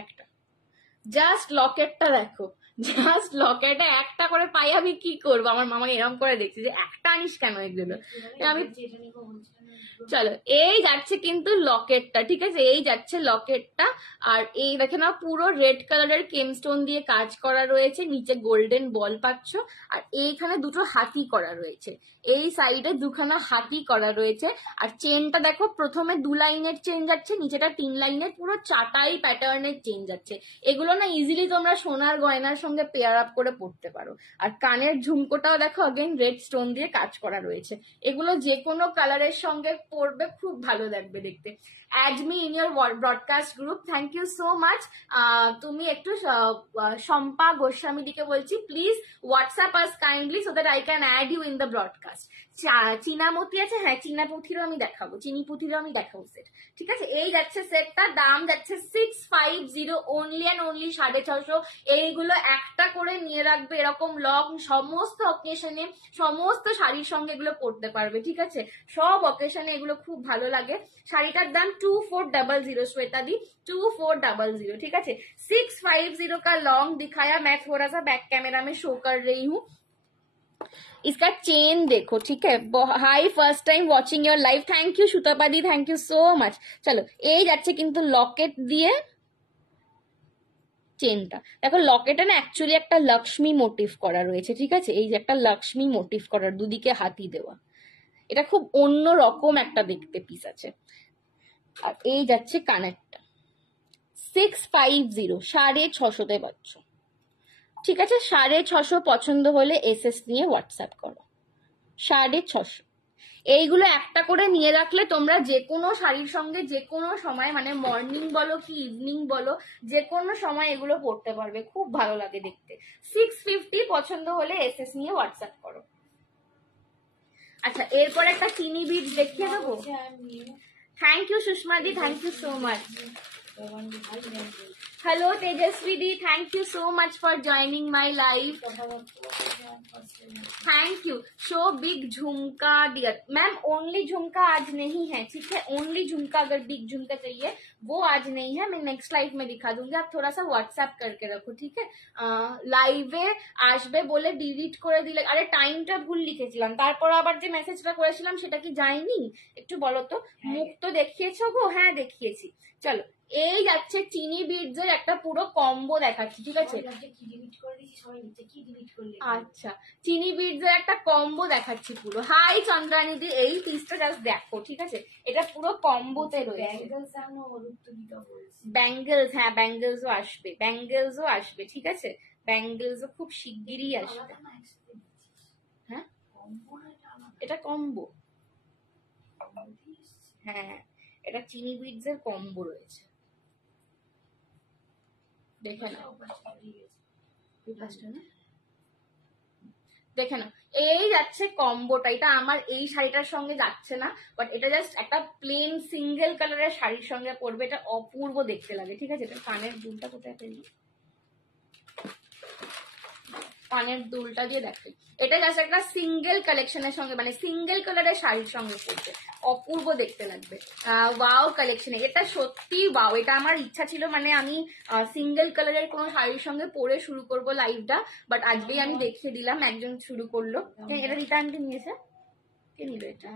একটা জাস্ট লকেটটা দেখো, জাস্ট লকেটে একটা করে পাই, আমি কি করবো? আমার মামা এরকম করে দেখছি যে একটা আনিস কেন এগুলো, আমি চলো এই যাচ্ছে কিন্তু লকেটটা, ঠিক আছে, এই যাচ্ছে লকেটটা। আর এই দেখে না পুরো রেড কালারের কেমস্টোন দিয়ে কাজ করা রয়েছে, নিচে গোল্ডেন বল পাচ্ছ, আর এইখানে দুটো হাতি করা রয়েছে, এই সাইডে দুখানা হাতি করা রয়েছে। আর চেনটা দেখো, প্রথমে 2 লাইনের চেন যাচ্ছে, নিচেটা 3 লাইনের, পুরো চাটাই প্যাটার্নের চেন যাচ্ছে। এগুলো না ইজিলি তোমরা সোনার গয়নার সঙ্গে পেয়ার আপ করে পড়তে পারো। আর কানের ঝুমকোটাও দেখো, अगेन রেড স্টোন দিয়ে কাজ করা রয়েছে। এগুলো যে কোনো কালারের সঙ্গে পরবে, খুব ভালো লাগবে দেখতে। Add me in your broadcast group, thank you so much. তুমি একটু শম্পা গোস্বামী দিকে বলছি, please WhatsApp us kindly so that I can add you in the broadcast. চীনামতি আছে, হ্যাঁ চীনাপুথিরও আমি দেখাবো, চিনিপুথিরও আমি দেখাবো সেট, ঠিক আছে। এই যাচ্ছে সেটটা, দাম যাচ্ছে 650, অনলি অ্যান্ড অনলি 650। এইগুলো একটা করে নিয়ে রাখবে, এরকম লং সমস্ত অকেশনে সমস্ত শাড়ির সঙ্গে এগুলো পরতে পারবে, ঠিক আছে। সব অকেশনে এগুলো খুব ভালো লাগে। শাড়িটার দাম 2400, श्वेता दी 2400, ठीक है। 650 का लॉन्ग दिखाया, मैं थोड़ा सा बैक कैमरा में शो कर रही हूँ। इसका चेन देखो, ठीक है। High, first time watching your live, thank you Sutapa the, thank you so much. চলো এই যাচ্ছে কিন্তু লকেট দিয়ে চেনটা দেখো, লকেটে না অ্যাকচুয়ালি একটা লক্ষ্মী মোটিভ করা রয়েছে, ঠিক আছে। এই যে একটা লক্ষ্মী মোটিভ করা, দুদিকে হাতি দেওয়া, এটা খুব অন্য রকম একটা দেখতে পিস আছে। আর এই যাচ্ছে কানেরটা 650, 650-তে পাচ্ছ, ঠিক আছে। 650 পছন্দ হলে এসএস নিয়ে হোয়াটসঅ্যাপ করো। 650 এইগুলো একটা করে নিয়ে রাখলে তোমরা যে কোনো শাড়ির সঙ্গে যে কোনো সময়, মানে মর্নিং বলো কি ইভিনিং বলো, যে কোনো সময় এগুলো পরতে পারবে, খুব ভালো লাগে দেখতে। 650 পছন্দ হলে এসএস নিয়ে হোয়াটসঅ্যাপ করো। আচ্ছা এরপর একটা চিনি বিটস দেখিয়ে দেবো। Thank you Sushma the, thank you so much. Hello Tejashwi the, thank you so much for joining my live, thank you. Show big झुमका डियर। मैम ओनली झुमका आज नहीं है, ठीक है, ओनली झुमका, अगर बिग झुमका चाहिए वो आज नहीं है, मैं नेक्स्ट लाइव में दिखा दूंगी, आप थोड़ा सा व्हाट्सएप करके रखो, ठीक है। লাইভে আসবে বলে ডিলিট করে দিলে, আরে টাইমটা ভুল লিখেছিলাম, তারপর আবার যে মেসেজটা করেছিলাম সেটা কি যায়নি একটু বলো তো। মুখ তো দেখিয়েছো গো, হ্যাঁ দেখিয়েছি। চলো এই যাচ্ছে চিনি বিটসের একটা পুরো কম্বো দেখাচ্ছি, ঠিক আছে। আচ্ছা চিনি বিটসের একটা কম্বো দেখাচ্ছি পুরো। হাই চন্দ্রানিদি, এই পিসটা জাস্ট দেখো, ঠিক আছে, এটা পুরো কম্বোতে রয়েছে। ব্যাঙ্গেলস, হ্যাঁ ব্যাঙ্গেলসও আসবে, ব্যাঙ্গেলসও আসবে, ঠিক আছে, ব্যাঙ্গেলসও খুব শিগগিরই আসবে। এটা কম্বো, হ্যাঁ এটা চিনি বিটস এর কম্বো রয়েছে, দেখে নাও দেখে নাও। এই যাচ্ছে কম্বোটা, এটা আমার এই শাড়িটার সঙ্গে যাচ্ছে না, বাট এটা জাস্ট একটা প্লেন সিঙ্গেল কালারের শাড়ির সঙ্গে পরবে, এটা অপূর্ব দেখতে লাগে। ঠিক আছে, এটা কানের দুলটা কোথায় ফেলবি, কানের দুলটা দিয়ে দেখাই। এটা জাস্ট একটা সিঙ্গেল কালেকশনের সঙ্গে, মানে সিঙ্গেল কালারের শাড়ির সঙ্গে পড়বে, অপূর্ব দেখতে লাগবে। ওয়াও কালেকশন, এটা সত্যি ওয়াও। এটা আমার ইচ্ছা ছিল, মানে আমি সিঙ্গেল কালারের কোনো শাড়ির সঙ্গে পরে শুরু করব লাইভটা, বাট আজকেই আমি দেখিয়ে দিলাম, একজন শুরু করলো। এটা রিটার্নকে নিয়েছে, কে নিল এটা?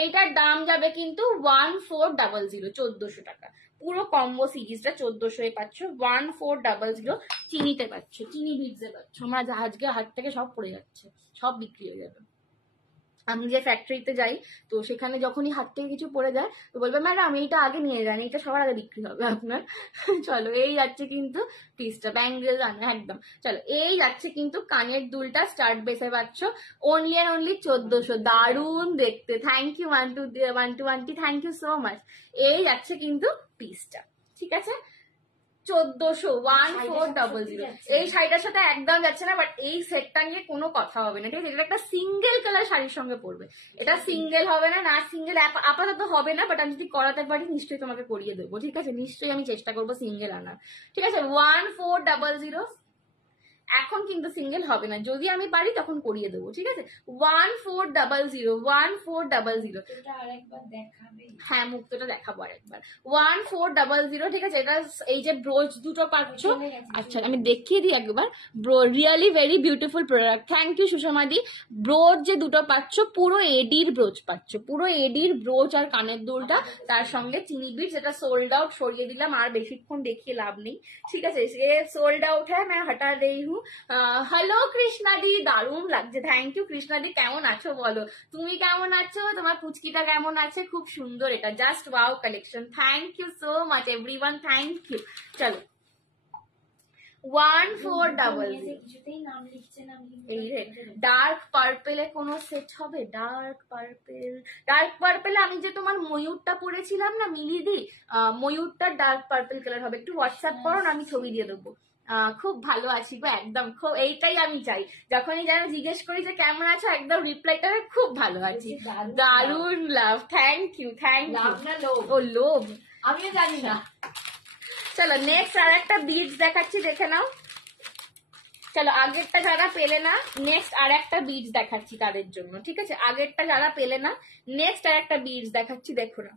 এইটার দাম যাবে কিন্তু 1400, 1400 টাকা। পুরো কম্বো সিরিজটা 1400 পাচ্ছ, 1400 চিনিতে পাচ্ছ, চিনি বিটসে পাচ্ছ। আমার আজকে হাত থেকে সব পড়ে যাচ্ছে, সব বিক্রি হয়ে যাবে। আমি যে ফ্যাক্টরিতে যাই, তো সেখানে যখনই হাত থেকে কিছু পড়ে যায় তো বলবে ম্যাডাম এইটা আগে নিয়ে যান, এটা সবার আগে বিক্রি হবে আপনার। চলো, এই যাচ্ছে কিন্তু পিসটা, ব্যাঙ্গেল জানো একদম। চলো, এই যাচ্ছে কিন্তু কানের দুলটা স্টার্ট বেসে পাচ্ছ, অনলি অ্যান্ড অনলি 1400। দারুণ দেখতে, thank you 121, thank you so much. এই যাচ্ছে কিন্তু পিসটা, ঠিক আছে 1400, 1400। এই শাড়িটার সাথে একদম যাচ্ছে না, বাট এই সেটটা নিয়ে কোনো কথা হবে না, ঠিক আছে? এটা একটা সিঙ্গেল কালার শাড়ির সঙ্গে পড়বে, এটা সিঙ্গেল হবে না, না সিঙ্গেল আপাতত হবে না, বাট আমি যদি করাতে পারি নিশ্চয়ই তোমাকে করিয়ে দেবো, ঠিক আছে? নিশ্চয়ই আমি চেষ্টা করবো সিঙ্গেল আনার, ঠিক আছে? 1400। এখন কিন্তু সিঙ্গেল হবে না, যদি আমি পারি তখন করিয়ে দেবো, ঠিক আছে? 1400, 1400। হ্যাঁ, মুক্তটা দেখাবো আরেকবার। 1400, ঠিক আছে? এটা এই যে ব্রোচ দুটো পাচ্ছ, আচ্ছা আমি দেখিয়ে দিই একবার। Really very beautiful product, thank you সুষমাদি। ব্রোচ যে দুটো পাচ্ছ, পুরো এডির ব্রোচ পাচ্ছ, পুরো এডির ব্রোচ আর কানের দুলটা, তার সঙ্গে চিনি বিট, যেটা সোল্ড আউট, সরিয়ে দিলাম, আর বেশিক্ষণ দেখিয়ে লাভ নেই, ঠিক আছে? সে সোল্ড আউট হ্যাঁ, मैं हटा रही हूँ। হ্যালো কৃষ্ণাদি, দারুণ লাগছে, থ্যাংক ইউ কৃষ্ণাদি। কেমন আছো বলো, তুমি কেমন আছো, তোমার পুচকিটা কেমন আছে? খুব সুন্দর, এটা just wow collection, thank you so much everyone, thank you. চলো 1400। এই রে, ডার্ক পার্পেলে কোনো সেট হবে? ডার্ক পার্পেল আমি যে তোমার ময়ূরটা পরেছিলাম না মিলিদি, ময়ূরটা ডার্ক পার্পেল কালার হবে। একটু হোয়াটসঅ্যাপ করো না, আমি ছবি দিয়ে দেবো। খুব ভালো আছি গো, একদম খুব, এইটাই আমি চাই। যখনই যেন জিজ্ঞেস করি যে কেমন আছো, একদম রিপ্লাইটা খুব ভালো আছি, দারুণ লাভ, থ্যাংক ইউ ও লোভ, আমিও জানি না। চলো নেক্সট আর একটা বিটস দেখাচ্ছি, দেখে নাও। চলো, আগেরটা যারা পেলে না, নেক্সট আর একটা বিটস দেখাচ্ছি তাদের জন্য, ঠিক আছে? আগেরটা যারা পেলে না, নেক্সট আর একটা বিটস দেখাচ্ছি, দেখো না।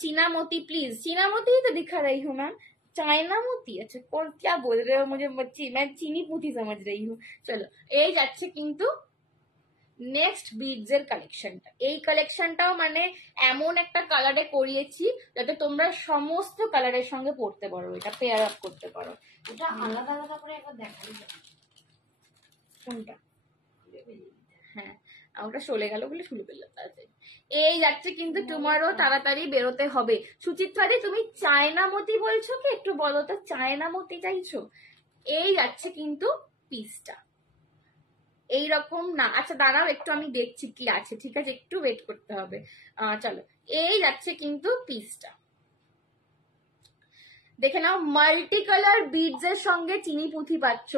चीना मोती प्लीज, चीना मोती ही तो दिखा रही हूँ मैम, चाइना मोती। अच्छा कौन, क्या बोल रहे हो मुझे बच्ची, मैं चीनी पुथी समझ रही हूँ। चलो, এই যাচ্ছে কিন্তু নেক্সট বিটস এর কালেকশনটা। এই কালেকশনটাও মানে এমন একটা কালারে করিয়েছি যাতে তোমরা সমস্ত কালারের সঙ্গে পড়তে পারো, এটা পেয়ার আপ করতে পারো। এটা আলাদা আলাদা করে একবার দেখাই যাবে, কোনটা? হ্যাঁ, ওটা চলে গেল বলে শুরু করলাম তাড়াতাড়ি। এই যাচ্ছে কিন্তু টুমারো, তাড়াতাড়ি বেরোতে হবে। সুচিত্রাদি, তুমি চায়না মতি বলছো কি? একটু বলো তো, চায়না মতি চাইছো? এই যাচ্ছে কিন্তু পিসটা এইরকম না। আচ্ছা দাঁড়াও, একটু আমি দেখছি কি আছে, ঠিক আছে? একটু ওয়েট করতে হবে। চলো, এই যাচ্ছে কিন্তু পিসটা, দেখে নাও। মাল্টি কালার বিডস এর সঙ্গে চিনি পুঁথি পাচ্ছ।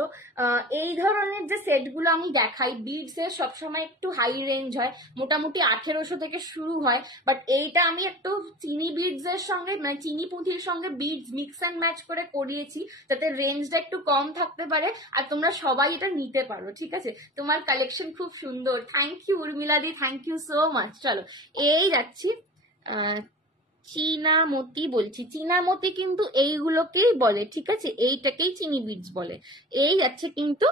এই ধরনের যে সেটগুলো আমি দেখাই, বিডস এর সবসময় একটু হাই রেঞ্জ হয়, মোটামুটি 1800 থেকে শুরু হয়, বাট এইটা আমি একটু চিনি বিডস এর সঙ্গে, মানে চিনি পুঁথির সঙ্গে বিডস মিক্স অ্যান্ড ম্যাচ করে করিয়েছি, যাতে রেঞ্জটা একটু কম থাকতে পারে আর তোমরা সবাই এটা নিতে পারো, ঠিক আছে? তোমার কালেকশন খুব সুন্দর, থ্যাংক ইউ উর্মিলাদি, থ্যাংক ইউ সো মাচ। চলো, এই যাচ্ছি চীনা মতি বলছি, চীনা মতি কিন্তু এইগুলোকেই বলে, ঠিক আছে? এইটাকেই চিনি বিটস বলে। এই যাচ্ছে কিন্তু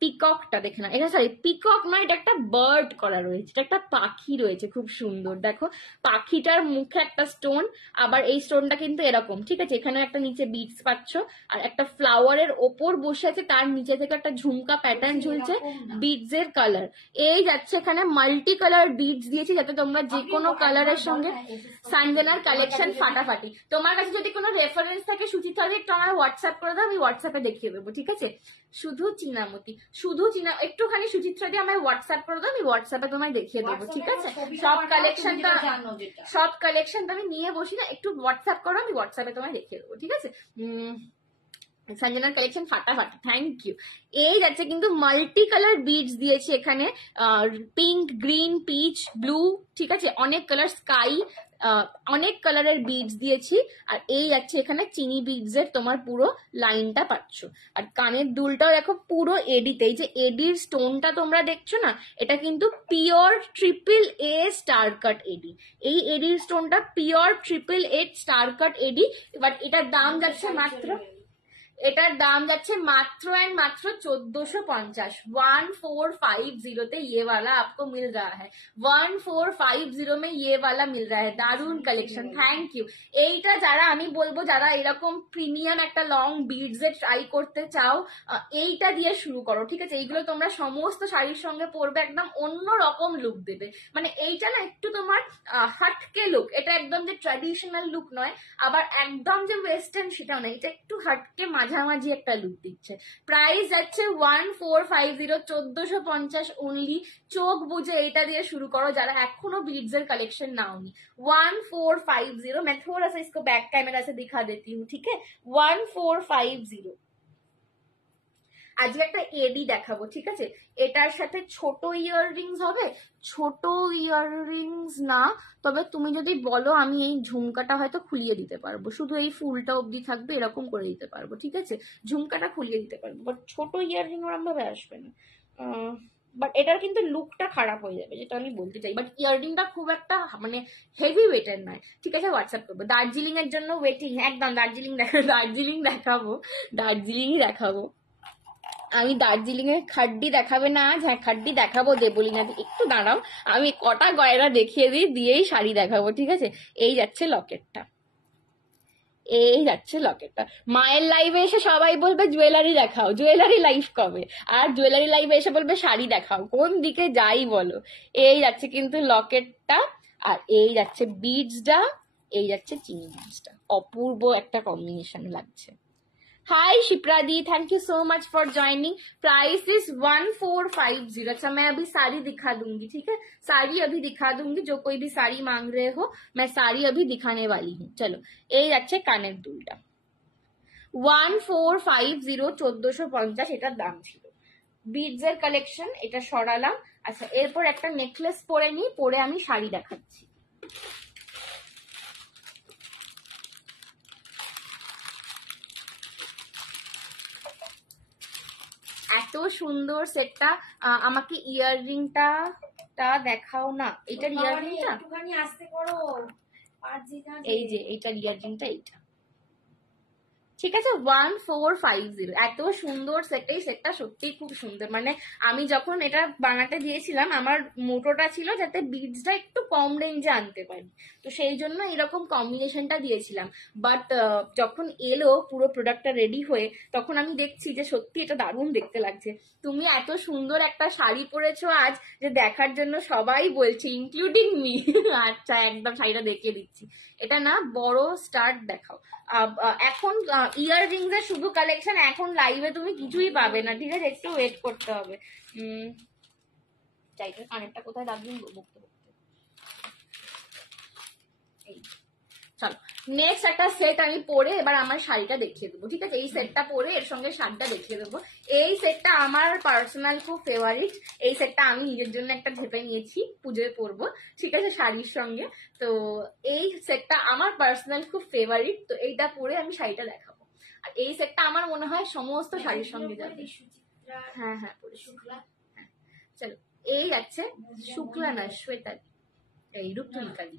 পিককটা, দেখে না, এটা সরি পিকক নয়, এটা একটা বার্ড করা রয়েছে, এটা একটা পাখি রয়েছে, খুব সুন্দর। দেখো পাখিটার মুখে একটা স্টোন, আবার এই স্টোনটা কিন্তু এরকম, ঠিক আছে? এখানে একটা নিচে বিটস পাচ্ছ, আর একটা ফ্লাওয়ারের ওপর বসে আছে, তার নিচে থেকে একটা ঝুমকা প্যাটার্ন ঝুলছে বিটস এর কালার। এই যাচ্ছে এখানে মাল্টি কালার বিটস দিয়েছি, যাতে তোমরা যে কোনো কালারের সঙ্গে, সানজানার কালেকশন ফাটাফাটি। তোমার কাছে যদি কোনো রেফারেন্স থাকে সুচিত্রা, একটু আমার হোয়াটসঅ্যাপ করে দাও, আমি হোয়াটসঅ্যাপে দেখিয়ে দেবো, ঠিক আছে? শুধু চীনামতি শুধু একটুখানি সুচিত্রা দিয়ে আমায় হোয়াটসঅ্যাপ করে দাও, আমি হোয়াটসঅ্যাপে তোমায় দেখিয়ে দেবো, ঠিক আছে? সব কালেকশনটা আমি নিয়ে বসি না, একটু হোয়াটসঅ্যাপ করো, আমি হোয়াটসঅ্যাপে তোমায় দেখিয়ে দেবো, ঠিক আছে? সঞ্জনার কালেকশন ফাটাফাটি, থ্যাংক ইউ। এই যাচ্ছে কিন্তু মাল্টি কালার বিডস দিয়েছি এখানে, পিঙ্ক, গ্রিন, পিচ, ব্লু, ঠিক আছে, অনেক কালার, স্কাই, অনেক কালারের বিডস দিয়েছি। আর এই যাচ্ছে এখানে চিনি বিডস এর তোমার পুরো লাইনটা পাচ্ছ। আর কানের দুলটাও দেখো পুরো এডিতে, এই যে এডির স্টোনটা তোমরা দেখছো না, এটা কিন্তু pure triple A star cut AD. এই এডির স্টোনটা pure triple A star cut AD. But এটার দাম যাচ্ছে মাত্র, এটার দাম যাচ্ছে মাত্র एंड मात्र 1450। 1450 তে ये वाला आपको मिल रहा है, 1450 में ये वाला मिल रहा है। দারুন কালেকশন, থ্যাংক ইউ। এইটা যারা, আমি বলবো যারা এরকম প্রিমিয়াম একটা লং বিডস এ ট্রাই করতে চাও, এইটা দিয়ে শুরু করো, ঠিক আছে? এইগুলো তোমরা সমস্ত শাড়ির সঙ্গে পরবে, একদম অন্য রকম লুক দেবে। মানে এইটা না একটু তোমার হাটকে লুক, এটা একদম যে ট্র্যাডিশনাল লুক নয়, আবার একদম যে ওয়েস্টার্ন সেটাও না, এটা একটু হাটকে মাঝামাঝি একটা লুক দিচ্ছে। প্রাইস যাচ্ছে 1450, 1450 অনলি। চোখ বুঝে এটা দিয়ে শুরু করো যারা এখনো बीड्स এর কালেকशन नाओनी। 1450। मैं थोड़ा सा इसको बैक कैमरा से दिखा देती हूँ, ठीक है? 1450। আজকে একটা এডি দেখাবো, ঠিক আছে? এটার সাথে ছোট ইয়াররিংস হবে, ছোট ইয়াররিংস না, তবে তুমি যদি বলো আমি এই ঝুমকাটা হয়তো খুলিয়ে দিতে পারবো, শুধু এই ফুলটা অবধি থাকবে, এরকম করে দিতে পারবো, ঠিক আছে? ঝুমকাটা খুলিয়ে দিতে পারবো, বাট ছোট ইয়াররিং ওরম ভাবে আসবে না। বাট এটার কিন্তু লুকটা খারাপ হয়ে যাবে, যেটা আমি বলতে চাই। বাট ইয়াররিংটা খুব একটা মানে হেভি ওয়েটের নয়, ঠিক আছে? হোয়াটসঅ্যাপ করবো। দার্জিলিং এর জন্য ওয়েটিং, একদম দার্জিলিং দেখাবো, দার্জিলিংই দেখাবো। আমি দার্জিলিং এর খাড্ডি দেখাবে না আজ? হ্যাঁ, খাড্ডি দেখাবো দেবলিনা, একটু দাঁড়াও, আমি কটা গয়না দেখিয়ে দিই, দিয়েই শাড়ি দেখাবো, ঠিক আছে? এই যাচ্ছে লকেটটা, এই যাচ্ছে লকেটটা। মায়ের লাইভে এসে সবাই বলবে জুয়েলারি দেখাও, জুয়েলারি লাইভ কবে? আর জুয়েলারি লাইভে এসে বলবে শাড়ি দেখাও, কোন দিকে যাই বলো? এই যাচ্ছে কিন্তু লকেটটা, আর এই যাচ্ছে বিডসটা, এই যাচ্ছে চিনি বিডসটা। অপূর্ব একটা কম্বিনেশন লাগছে। हाय शिप्रा दी, thank you so much for joining. Price is 1450। अच्छा, मैं अभी साड़ी दिखा दूंगी, ठीक है? साड़ी अभी दिखा दूंगी, जो कोई भी साड़ी मांग रहे हो मैं साड़ी अभी दिखाने वाली हूँ। चलो, এই যাচ্ছে কানের দুলটা 1450, 1450 এটার দাম ছিল। বিডস এর কালেকশন, এটা সরালাম। আচ্ছা, এরপর একটা নেকলেস পরে নিই, পরে আমি শাড়ি দেখাচ্ছি। এত সুন্দর সেটটা। আমাকে ইয়াররিংটা দেখাও না, এটার ইয়াররিংটা একটুখানি আস্তে করো, এই যে এইটার ইয়াররিংটা, এইটা ঠিক আছে? 1450। এত সুন্দর সেট, এই সেটটা সত্যি খুব সুন্দর। মানে আমি যখন এটা বানাতে দিয়েছিলাম, আমার মোটোটা ছিল যাতে বিডসটা একটু কম রেঞ্জে আনতে পারি, তো সেই জন্য এরকম কম্বিনেশনটা দিয়েছিলাম। বাট যখন এলো পুরো প্রোডাক্টটা রেডি হয়ে, তখন আমি দেখছি যে সত্যি এটা দারুণ দেখতে লাগছে। তুমি এত সুন্দর একটা শাড়ি পরেছো আজ, যে দেখার জন্য সবাই বলছে, ইনক্লুডিং মি। আচ্ছা, একদম শাড়িটা দেখিয়ে দিচ্ছি। এটা না বড় স্টার্ট দেখাও। এখন ইয়াররিংস এর শুধু কালেকশন, এখন লাইভে তুমি কিছুই পাবে না, ঠিক আছে? একটু ওয়েট করতে হবে। চাইতে কানেরটা কোথায় রাখবেন বলতে বলতে। এই চলো, নেক্সট একটা সেট আমি পরে এবার আমার শাড়িটা দেখিয়ে দেবো, ঠিক আছে? এই সেটটা পরে এর সঙ্গে শাড়িটা দেখিয়ে দেবো। এই সেটটা আমার পার্সোনাল খুব ফেভারিট। এই সেটটা আমি নিজের জন্য একটা ঝেপে নিয়েছি, পুজোয় পরবো, ঠিক আছে, শাড়ির সঙ্গে। তো এই সেটটা আমার পার্সোনাল খুব ফেভারিট, তো এইটা পরে আমি শাড়িটা দেখাবো। আর এই সেটটা আমার মনে হয় সমস্ত শাড়ির সঙ্গে যাবে। হ্যাঁ হ্যাঁ, পরে শুক্লা। হ্যাঁ, চলো, এই যাচ্ছে শুক্লা না শ্বেতা, এই রূপতুলিকা দি,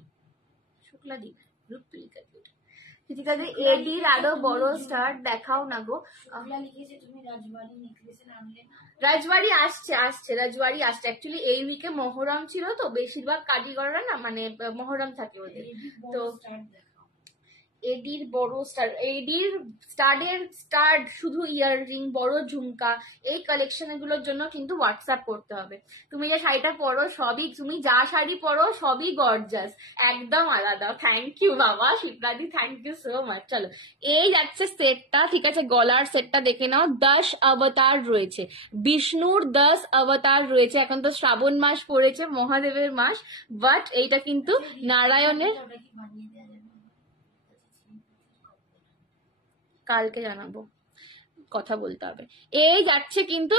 শুক্লা দি রূপতুলিকা দি। ঠিক আছে, এডির আরো বড় স্টার্ট দেখাও না গো। রাজবাড়ি আসছে রাজবাড়ি আসছে। অ্যাকচুয়ালি এই উইকে মহরম ছিল, তো বেশিরভাগ কারিগররা না মানে মহরম থাকে ওদের, তো এডির বড় স্টার, এডির স্টাডের স্টাড, শুধু ইয়াররিং, বড় ঝুমকা, এই কালেকশন গুলোর জন্য কিন্তু হোয়াটসঅ্যাপ করতে হবে। তুমি যে শাড়িটা পরো সবই, তুমি যা শাড়ি পরো সবই গর্জাস, একদম আলাদা। থ্যাংক ইউ বাবা শিপ্রাদি, থ্যাংক ইউ সো মাচ। চলো এই যাচ্ছে সেটটা, ঠিক আছে, গলার সেটটা দেখে নাও। 10 অবতার রয়েছে, বিষ্ণুর 10 অবতার রয়েছে। এখন তো শ্রাবণ মাস পড়েছে, মহাদেবের মাস, বাট এইটা কিন্তু নারায়ণের। কালকে জানাবো, কথা বলতে হবে। এই যাচ্ছে কিন্তু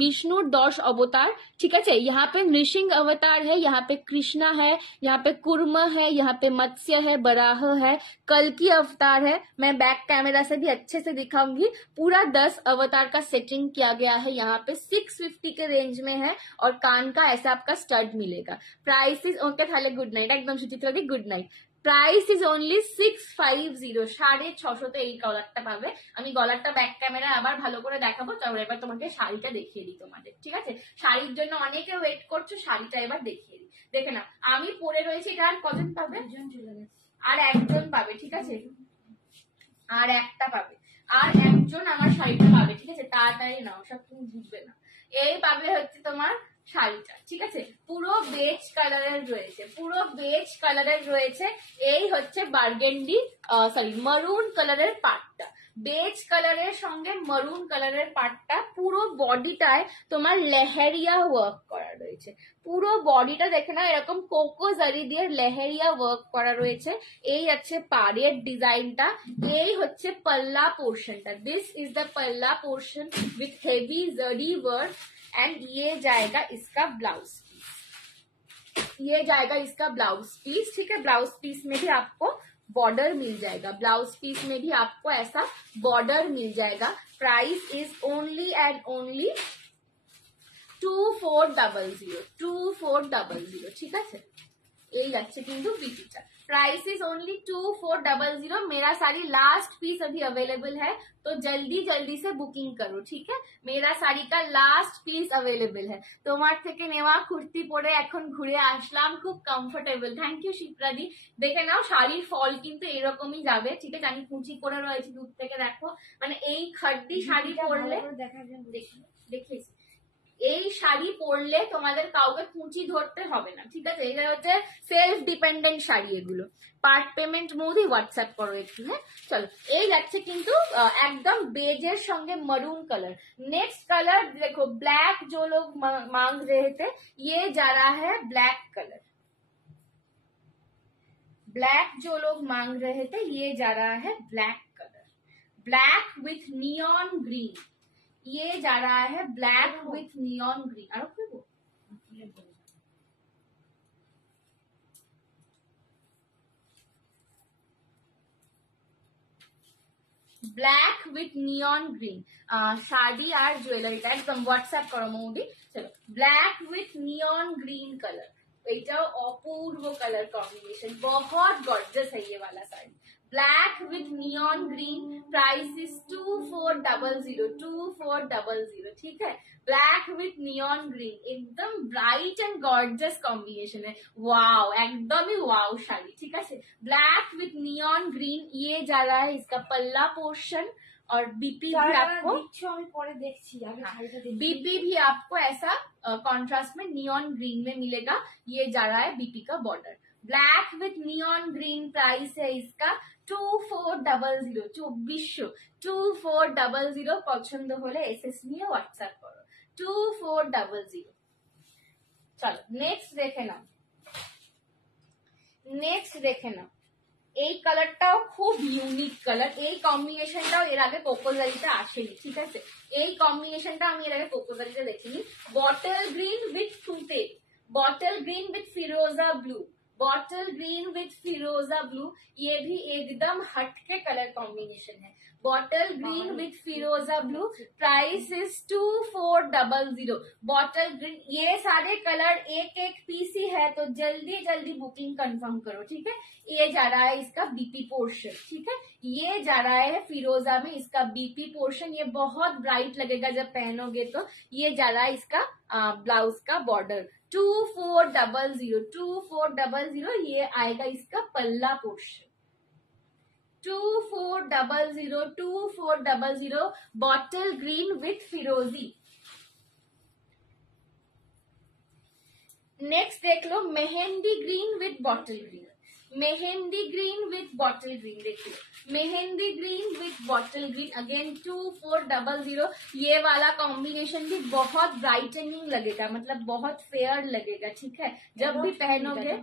विष्णुर 10 अवतार, ठीक है। यहाँ पे नृसिंह अवतार है, यहाँ पे कृष्णा है, यहाँ पे कुर्म है, यहाँ पे मत्स्य है, बराह है, कल्कि अवतार है। मैं बैक कैमरा से भी अच्छे से दिखाऊंगी। पूरा 10 अवतार का सेटिंग किया गया है। यहाँ पे 650 के रेंज में है और कान का ऐसा आपका स्टड मिलेगा। प्राइस इज ओके थाले गुड नाइट, एकदम सुचित्रा दी good night. Price is only 650, 650 এই গলারটা পাবে। আমি গলারটা ব্যাক ক্যামেরা আবার ভালো করে দেখাবো, তারপর এবার তোমাকে শাড়িটা দেখিয়ে দিই তোমাদের, ঠিক আছে। শাড়ির জন্য অনেকে ওয়েট করছো, শাড়িটা এবার দেখিয়ে দিই। দেখে না আমি পরে রয়েছি, এটা আর কজন পাবে? আর একজন পাবে, ঠিক আছে, আর একটা পাবে, আর একজন আমার শাড়িটা পাবে, ঠিক আছে। তাড়াতাড়ি নাও, সব তুমি বুঝবে না। এই পাবে হচ্ছে তোমার শাড়িটা, ঠিক আছে। পুরো বেজ কালারের রয়েছে, পুরো বেজ কালারের রয়েছে। এই হচ্ছে বার্গেন্ডি সরি মারুন কালারের পাটটা, বেজ কালারের সঙ্গে মারুন কালারের পাটটা। পুরো বডিটায় তোমার লেহেরিয়া ওয়ার্ক করা রয়েছে, পুরো বডিটা দেখে না এরকম কোকো জারি দিয়ে লেহেরিয়া ওয়ার্ক করা রয়েছে। এই আছে পাড়ের ডিজাইনটা, এই হচ্ছে পাল্লা পোর্শনটা। দিস ইজ দ্য পাল্লা portion with heavy zari work and ये जाएगा इसका ब्लाउज पीस, ये जाएगा इसका ब्लाउज पीस, ठीक है। ब्लाउज पीस में भी आपको बॉर्डर मिल जाएगा, ब्लाउज पीस में भी आपको ऐसा बॉर्डर मिल जाएगा। Price is only and only 2400, 2400, ঠিক আছে। এই যাচ্ছে কিন্তু বিটিটা, प्राइस इज ओनली 2400। मेरा साड़ी लास्ट पीस अभी अवेलेबल है, तो जल्दी जल्दी से बुकिंग करो, ठीक है। मेरा साड़ी का लास्ट पीस अवेलेबल है। তোমার থেকে নেওয়া কুর্তি পরে এখন ঘুরে আসলাম, খুব কমফোর্টেবল। Thank you শিপ্রাদি। দেখে নাও শাড়ির ফল কিন্তু এরকমই যাবে, ঠিক আছে। আমি কুচি করে রয়েছি, দূর থেকে দেখো, মানে এই খাড্ডি শাড়ি পরলে দেখিয়েছি, এই শাড়ি পরলে তোমাদের কাউকে কুচি ধরতে হবে না, ঠিক আছে। এটা হচ্ছে সেলফ ডিপেন্ডেন্ট শাড়ি এগুলো। পার্ট পেমেন্ট মোডই হোয়াটসঅ্যাপ করো একটু, হ্যাঁ। চলো এই যাচ্ছে কিন্তু একদম বেজের সঙ্গে मरून कलर। नेक्स्ट कलर देखो, ब्लैक जो लोग मांग रहे थे, ये जा रहा है ब्लैक कलर। ब्लैक जो लोग मांग रहे थे, ये जा रहा है black colour, black with neon green. ये जा रहा है ब्लैक विथ नियॉन ग्रीन। और ब्लैक विथ नियॉन ग्रीन शादी और ज्वेलरी का एकदम व्हाट्सएप करो मोदी। चलो black with neon green colour, एटाও অপূর্ব কালার কম্বিনেশন, बहुत गॉर्जियस है ये वाला sari. Black with neon green, price is 2400, 2400, ठीक है। ब्लैक विथ नियॉन ग्रीन, एकदम ब्राइट एंड गॉर्जियस कॉम्बिनेशन है, वाओ, एकदम ही वाओ शाड़ी, ठीक है। ब्लैक विथ नियॉन ग्रीन, ये जा रहा है इसका पल्ला पोर्शन और बीपी भी आपको बीपी भी आपको ऐसा कॉन्ट्रास्ट में नियॉन ग्रीन में मिलेगा। ये जा रहा है बीपी का border. Black with neon green, price है इसका 2400, 2400। পছন্দ হলে এসএস নিয়ে হোয়াটসঅ্যাপ করো, 2400। চলো নেক্সট দেখে নাও, নেক্সট দেখে নাও। এই কালারটাও খুব ইউনিক কালার, এই কম্বিনেশনটাও এর আগে কোকোজারিতে আসেনি, ঠিক আছে। এই কম্বিনেশনটা আমি এর আগে কোকোজারিতে দেখিনি। বটল গ্রিন উইথ তুতে, बॉटल ग्रीन विथ फिरोजा ब्लू, बॉटल ग्रीन विथ फिरोजा ब्लू, ये भी एकदम हटके कलर कॉम्बिनेशन है। बॉटल ग्रीन विथ फिरोजा blue, price is 2400। Bottle green, ये सारे कलर एक एक पीस ही है, तो जल्दी जल्दी बुकिंग कंफर्म करो, ठीक है। ये जा रहा है इसका बीपी पोर्शन, ठीक है। ये जा रहा है फिरोजा में इसका बीपी पोर्शन, ये बहुत ब्राइट लगेगा जब पहनोगे तो। ये जा रहा है इसका ब्लाउज का बॉर्डर, 2400, 2400। ये आएगा इसका पल्ला पोर्शन, 2400 बॉटल ग्रीन विथ फिरोजी। नेक्स्ट देख लो mehndi green with bottle green, mehndi green with bottle green. देखिए mehndi green with bottle green again 2400। ये वाला कॉम्बिनेशन भी बहुत ब्राइटनिंग लगेगा, मतलब बहुत फेयर लगेगा, ठीक है, जब भी पहनोगे।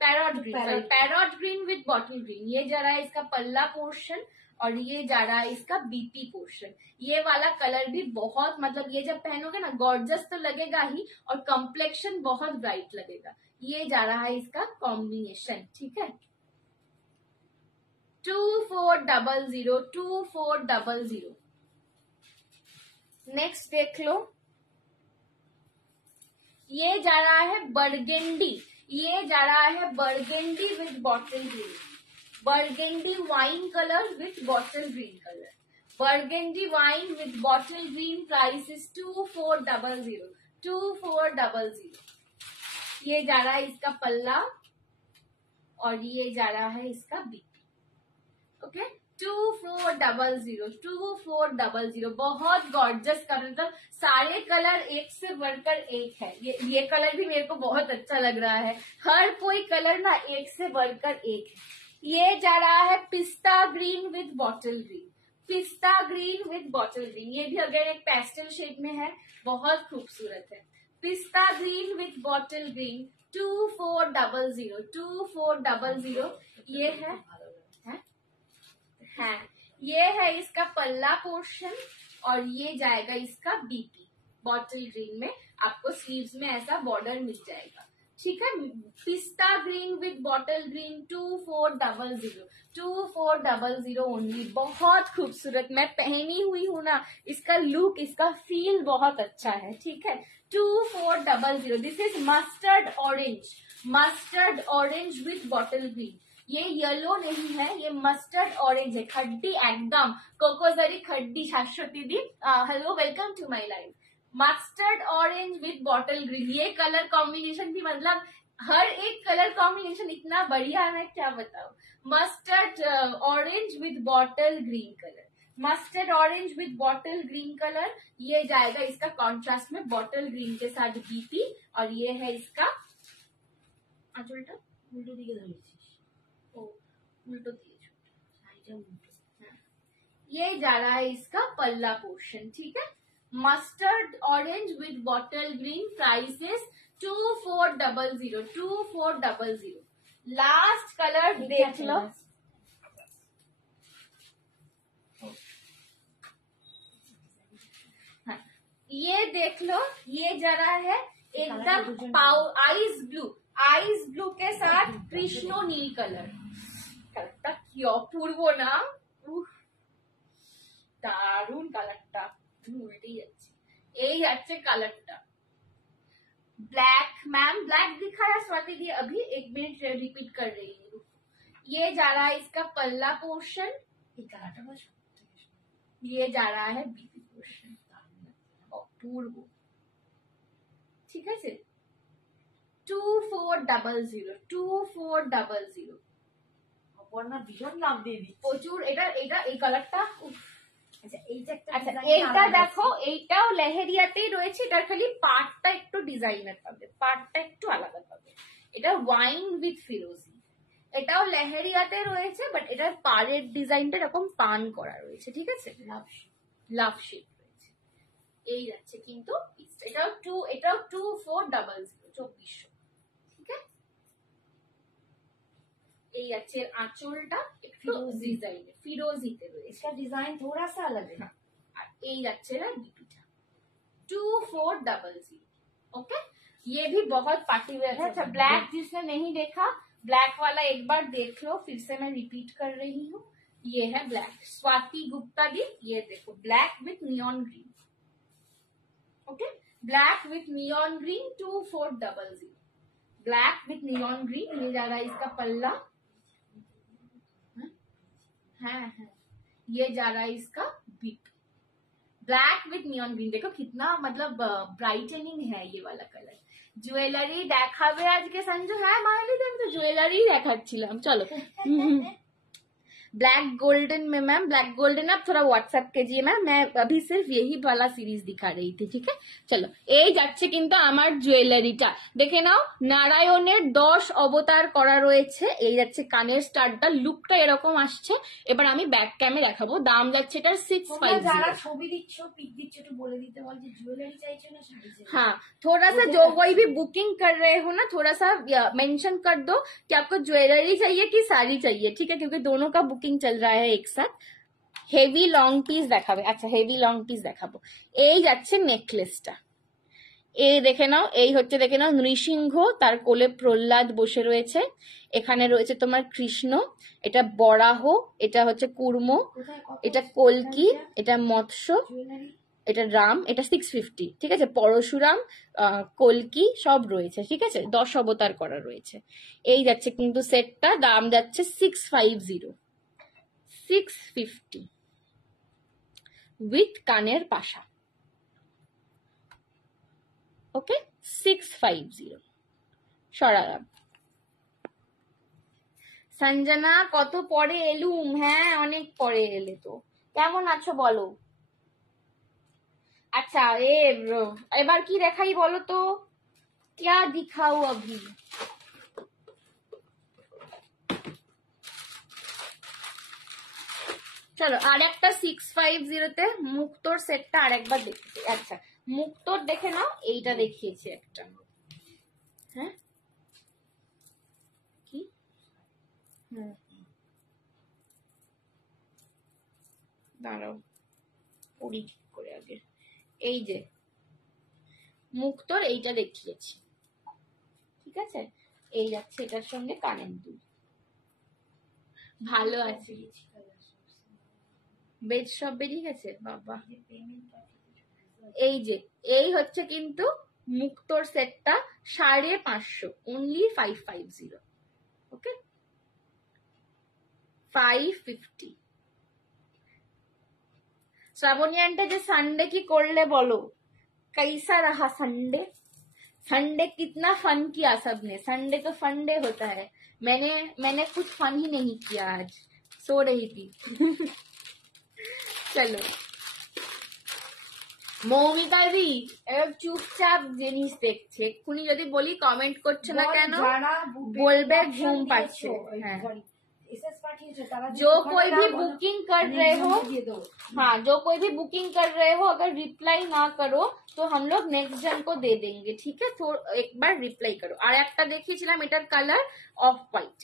Parrot green, parrot green with bottle green. ये जा रहा है इसका पल्ला पोर्शन और ये जा रहा है इसका बीपी पोर्शन। ये वाला कलर भी बहुत, मतलब ये जब पहनोगे ना गॉर्जस तो लगेगा ही और कॉम्प्लेक्शन बहुत ब्राइट लगेगा। ये जा रहा है इसका कॉम्बिनेशन, ठीक है। 2400। नेक्स्ट देख लो, ये जा रहा है बर्गेंडी, ये जा रहा है burgundy with bottle green, burgundy wine colour with bottle green colour, burgundy wine with bottle green. Price is 2400। ये जा रहा है इसका पल्ला और ये जा रहा है इसका बीपी। ओके 2400। बहुत गॉर्जस कलर, मतलब सारे कलर एक से बढ़कर एक है। ये कलर भी मेरे को बहुत अच्छा लग रहा है, हर कोई कलर ना एक से बढ़कर एक है। ये जा रहा है पिस्ता ग्रीन विथ बॉटल ग्रीन, पिस्ता ग्रीन विथ बॉटल ग्रीन। ये भी अगर एक पेस्टल शेड में है, बहुत खूबसूरत है। पिस्ता ग्रीन विथ बॉटल ग्रीन 2400। ये है ये है इसका पल्ला पोर्शन और ये जाएगा इसका बीपी। बॉटल ग्रीन में आपको स्लीव्स में ऐसा बॉर्डर मिल जाएगा, ठीक है। पिस्ता green with bottle green 2400 only. बहुत खूबसूरत, मैं पहनी हुई हूँ ना, इसका लुक, इसका फील बहुत अच्छा है, ठीक है। 2400। This is mustard orange, mustard orange with bottle green. ये येलो नहीं है, ये मस्टर्ड ऑरेंज है, खड्डी एकदम, कोकोजरी खड्डी। शाश्वती दी hello, welcome to my life. Mustard orange with bottle green, ये कलर कॉम्बिनेशन भी, मतलब हर एक कलर कॉम्बिनेशन इतना बढ़िया है, मैं क्या बताऊं। Mustard orange with bottle green colour, mustard orange with bottle green colour. ये जाएगा इसका कॉन्ट्रास्ट में बॉटल ग्रीन के साथ बीपी और ये है इसका उल्टा उल्टो दिए, ये जा रहा है इसका पल्ला पोर्शन, ठीक है। Mustard orange with bottle green. Prices 2400। Last colour देख लो, ये देख लो, ये जा रहा है एकदम आइस ब्लू, आइस ब्लू के साथ कृष्णो नील कलर। पूर्व ना दारुण কালারটা, উল্টেই যাচ্ছে, এই যাচ্ছে কালারটা। ब्लैक, मैम ब्लैक दिखाया स्वाति दी अभी, एक मिनट रिपीट कर रही हूँ। ये जा रहा है इसका पल्ला पोर्शन, ये जा रहा है बीपी पोर्शन, पूर्व, ठीक है। 2400। ভীষণ লাভ দিয়ে দিই প্রচুর। এটা এই কালারটা, আচ্ছা এইটা দেখো, এইটাও লেহেরিয়াতেই রয়েছে, এটার খালি পার্টটা একটু ডিজাইনার পাবে, পার্টটা একটু আলাদা পাবে। এটা ওয়াইন উইথ ফিরোজি, এটাও লেহেরিয়াতে রয়েছে, বাট এটার পাড়ের ডিজাইনটা এরকম পান করা রয়েছে, ঠিক আছে, লাভ শেপ রয়েছে। এই যাচ্ছে কিন্তু এটাও 2400, 2400, ঠিক আছে। এই আছে আঁচলটা একটু ডিজাইন ফিরোজিতে রয়েছে, इसका डिजाइन थोड़ा सा अलग है। আর এই যাচ্ছে না বিপিটা 2400। ओके, ये भी बहुत पार्टी वेयर है। अच्छा, ब्लैक जिसने नहीं देखा, ब्लैक वाला एक बार देख लो, फिर से मैं रिपीट कर रही हूँ। ये है ब्लैक, स्वाति गुप्ता दी। ये देखो black with neon green. Okay, black with neon green 2400। Black with neon green. ये जा रहा है इसका पल्ला, है ये जा रहा है इसका BP. Black with neon green, देखो कितना मतलब ब्राइटनिंग है ये वाला कलर। জুয়েলারি দেখাবে আজকে সঞ্জু? হ্যাঁ মাহিলি, আমি তো জুয়েলারি দেখাচ্ছিলাম। চলো ब्लैक गोल्डन में मैम, ब्लैक गोल्डन आप थोड़ा व्हाट्सएप कीजिए मैम, मैं अभी सिर्फ यही वाला सीरीज दिखा रही थी, ठीक है। চলো এই যাচ্ছে কিন্তু আমার জুয়েলারিটা, দেখে নাও নারায়ণের 10 অবতার করা রয়েছে। এই যাচ্ছে কানের স্টারটা, লুকটা এরকম আসছে। এবার আমি ব্যাক ক্যামে দেখাবো। দাম যাচ্ছে এটার 650। যারা ছবি দিচ্ছ পিক দিচ্ছ একটু বলে দিতে বল যে জুয়েলারি চাইছো না শাড়ি চাইছো। हाँ, थोड़ा सा जो कोई भी बुकिंग कर रहे हो ना, थोड़ा सा मेंशन कर दो कि आपको ज्वेलरी चाहिए कि साड़ी चाहिए, ठीक है, क्योंकि दोनों का बुकिंग चल रहा है एक साथ। হেভি লং পিস দেখাবে, আচ্ছা হেভি লং পিস দেখাবো। এই যাচ্ছে নেকলেসটা, এই দেখে নাও, এই হচ্ছে দেখে নাও নৃসিংহ, তার কোলে প্রহ্লাদ বসে রয়েছে, এখানে রয়েছে তোমার কৃষ্ণ, এটা বরাহ, এটা হচ্ছে কুর্ম, এটা কলকি, এটা মৎস্য, এটা রাম, এটা 650, ঠিক আছে। পরশুরাম, কলকি সব রয়েছে, ঠিক আছে, 10 অবতার করা রয়েছে। এই যাচ্ছে কিন্তু সেটটা, দাম যাচ্ছে 650, 650 উইথ কানের পাশা। ওকে, 650 সরারাম। সঞ্জনা কত পরে এলুম, হ্যাঁ অনেক পরে এলে তো। কেমন আছো বলো? আচ্ছা এবার কি দেখাই বলো তো, क्या दिखाओ अभी? চলো আর একটা 650 মুক্তোর সেটটা আরেকবার দেখতে। আচ্ছা মুক্তোর দেখে নাও, এইটা দেখিয়েছি একটা, হ্যাঁ কি দাঁড়াও পড়ি ঠিক করে আগে। এই যে মুক্তোর এইটা দেখিয়েছি, ঠিক আছে। এই যাচ্ছে এটার সঙ্গে কানের দুল, ভালো আছে, বেড সব বেরিয়ে গেছে বাবা। এই যে এই হচ্ছে কিন্তু মুক্তোর সেটটা, 550, only 550, ওকে 550। শ্রাবণী আন্টি যে संडे की করলে বলো, कैसा रहा संडे? संडे कितना फन किया सबने? संडे तो फन डे होता है। मैंने कुछ फन ही नहीं किया, आज सो रही थी। चलो মৌমিকা দি চুপচাপ জিনিস দেখছে, এক্ষুনি যদি বলি কমেন্ট করছে না কেন বলবে ঘুম পাচ্ছে। হ্যাঁ, जो कोई भी बुकिंग कर रहे हो, हाँ जो कोई भी बुकिंग कर रहे हो, अगर रिप्लाई ना करो तो हम लोग नेक्स्ट जन को दे देंगे, ठीक है। तो एक बार रिप्लाई करो। আর একটা দেখিয়েছিলাম, এটার কালার অফ হোয়াইট,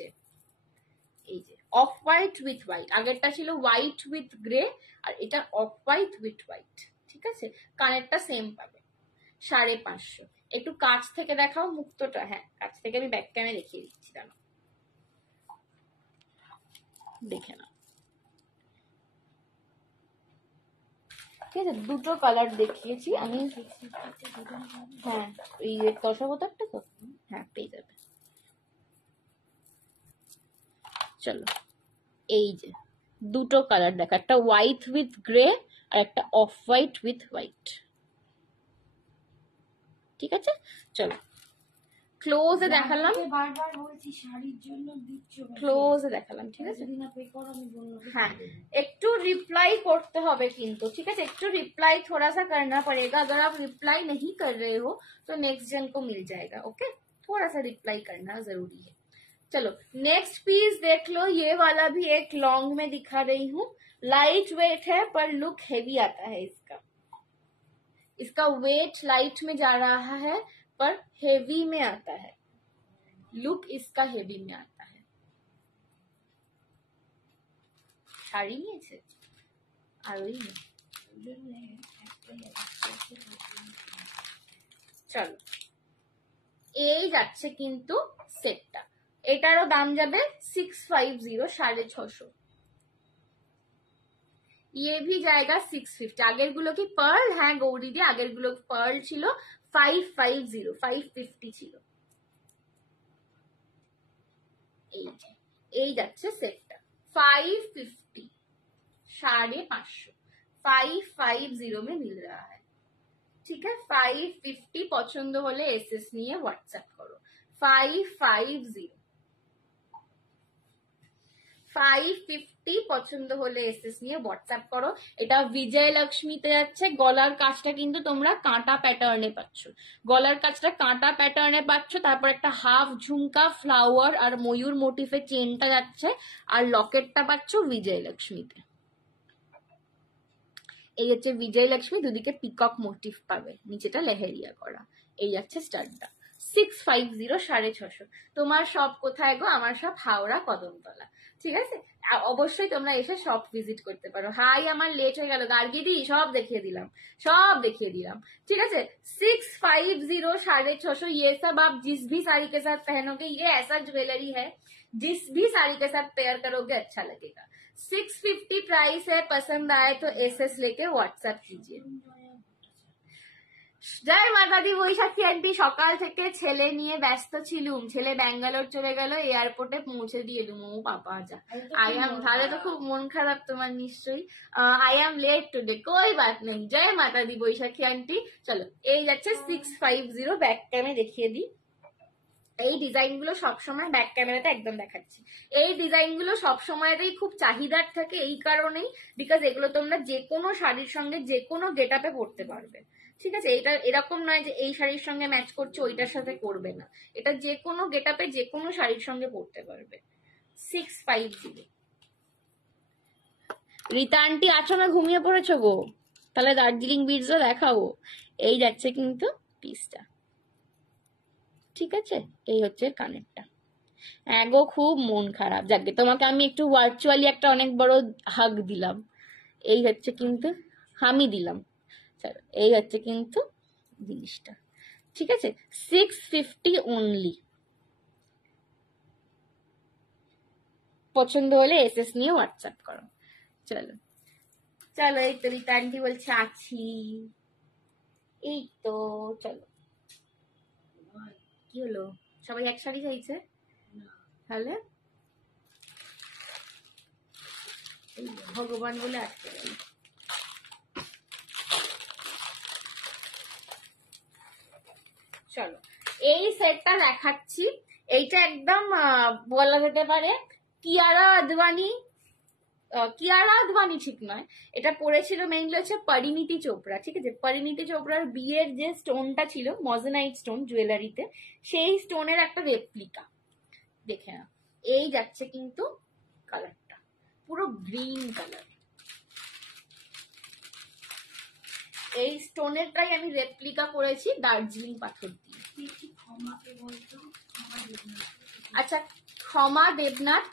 এই যে অফ হোয়াইট উইথ হোয়াইট, আগেরটা ছিল হোয়াইট উইথ গ্রে, আর এটা অফ হোয়াইট উইথ হোয়াইট, ঠিক আছে। কানেরটা সেম পাবে, 550। একটু কাছ থেকে দেখাও মুক্তটা, হ্যাঁ কাছ থেকে আমি ব্যাক ক্যামে দেখিয়ে দিচ্ছি, জানো দেখে না, ঠিক আছে। দুটো কালার দেখিয়েছি আমি, হ্যাঁ এই 10 অবতারটা তো, হ্যাঁ পেয়ে যাবে। চলো এই যে দুটো কালার দেখা, একটা হোয়াইট উইথ গ্রে আর একটা অফ হোয়াইট উইথ হোয়াইট, ঠিক আছে। চলো ক্লোজে দেখালাম, বারবার বলছি শাড়ির জন্য দিচ্ছ, ক্লোজে দেখালাম, ঠিক আছে। যদি না পে করো আমি বলবো। हाँ একটু रिप्लाई করতে হবে কিন্তু, ঠিক আছে। একটু रिप्लाई थोड़ा सा करना पड़ेगा, अगर आप रिप्लाई नहीं कर रहे हो तो नेक्स्ट जन को मिल जाएगा, ओके। थोड़ा सा रिप्लाई करना जरूरी है। चलो नेक्स्ट पीस देख लो, ये वाला भी एक लॉन्ग में दिखा रही हूँ, लाइट वेट है पर लुक हेवी आता है इसका। इसका वेट लाइट में जा रहा है पर हेवी में आता है, लुक इसका हेवी में आता है। শাড়ি নিয়েছে আর ওই চলো এই যাচ্ছে কিন্তু সেটটা, এটারও দাম যাবে 650, 650। ये भी जाएगा 650। আগের গুলো কি পার্ল? হ্যাঁ গৌরী দি আগের গুলো পার্ল ছিল, 550, 550 ছিল। এই যাচ্ছে সেটটা 550, 550, 550 में मिल रहा है, ठीक है। 550 পছন্দ হলে এসএস নিয়ে হোয়াটসঅ্যাপ করো, 550। 550 পছন্দ হলে এসএস নিয়ে হোয়াটসঅ্যাপ করো। এটা বিজয় লক্ষ্মীতে যাচ্ছে। গলার কাজটা কিন্তু তোমরা কাঁটা প্যাটার্নে পাচ্ছ, গলার কাজটা কাঁটা প্যাটার্নে পাচ্ছ। তারপর একটা হাফ ঝুমকা ফ্লাওয়ার আর ময়ূর মোটিফের চেনটা যাচ্ছে, আর লকেটটা পাচ্ছ বিজয় লক্ষ্মীতে। এই হচ্ছে বিজয় লক্ষ্মী, দুদিকে পিকক মোটিভ পাবে, নিচেটা লেহেরিয়া করা। এই যাচ্ছে স্টারটা 650 650। তোমার সব কোথায় গো? আমার সব হাওড়া কদমতলা। ঠিক আছে, অবশ্যই তোমরা এসে সব ভিজিট করতে পারো। হাই আমার লেট হয়ে গেল গার্গিদি, সব দেখিয়ে দিলাম, সব দেখিয়ে দিলাম। ঠিক আছে, 650 650। ये सब आप जिस भी साड़ी के साथ पहनोगे, ये ऐसा ज्वेलरी है जिस भी साड़ी के साथ पेयर करोगे अच्छा लगेगा। 650 प्राइस है, पसंद आए तो एसएस लेके व्हाट्सएप कीजिए। জয় মাতা দি বৈশাখী আন্টি, সকাল থেকে ছেলে নিয়ে ব্যস্ত ছিলুম, ছেলে ব্যাঙ্গালোর চলে গেল, এয়ারপোর্টে পৌঁছে দিয়ে এলুম। ও পাপা যা, আই এম, তাহলে তো খুব মন খারাপ তোমার নিশ্চয়ই। আই এম লেট টুডে, কোই বাত নেই। জয় মাতা দি বৈশাখী আন্টি। চলো, এই যাচ্ছে 650। ব্যাক ক্যামে দেখিয়ে দিই। এই ডিজাইন গুলো সবসময় ব্যাক ক্যামেরাতে একদম দেখাচ্ছি। এই ডিজাইন গুলো সবসময়তেই খুব চাহিদার থাকে, এই কারণেই বিকজ এগুলো তোমরা যে কোনো শাড়ির সঙ্গে যে কোনো গেট আপে পরতে পারবে। ঠিক আছে, এটা এরকম নয় যে এই শাড়ির সঙ্গে ম্যাচ করছে ওইটার সাথে করবে না, এটা যে কোনো গেট আপে যে কোনো শাড়ির সঙ্গে পরতে পারবে। 650। রীতা আন্টি আছো না ঘুমিয়ে পড়েছো গো? তাহলে দার্জিলিং বিটসও দেখাবো। এই যাচ্ছে কিন্তু পিসটা। ঠিক আছে, এই হচ্ছে কানেরটা। গো খুব মন খারাপ, যাকে তোমাকে আমি একটু ভার্চুয়ালি একটা অনেক বড় হাগ দিলাম। এই হচ্ছে কিন্তু আমি দিলাম। চলো, এই হচ্ছে কিন্তু জিনিসটা। ঠিক আছে, 650 অনলি। পছন্দ হলে এসএস নিয়ে হোয়াটসঅ্যাপ করো। চলো চলো, এই তো রীতা আন্টি বলছে আছি। এই তো চলো, কি হলো? সবাই এক শাড়ি চাইছে, তাহলে ভগবান বলে আটকে গেল। চলো, এই সেটটা দেখাচ্ছি। এইটা একদম বলা যেতে পারে কিয়ারা আদবানি, কিয়ারা আদবানি ঠিক নয়, এটা পড়েছিল মেইনলি হচ্ছে পরিণীতি চোপড়া। ঠিক আছে, পরিণীতি চোপড়ার বিয়ের যে স্টোনটা ছিল মজেনাইট স্টোন জুয়েলারিতে, সেই স্টোনের একটা রেপ্লিকা। দেখে না, এই যাচ্ছে কিন্তু কালারটা পুরো গ্রিন কালার। এই স্টোনেরটাই আমি রেপ্লিকা করেছি দার্জিলিং পাথর দিয়ে। আচ্ছা, ক্ষমা দেবনাথ,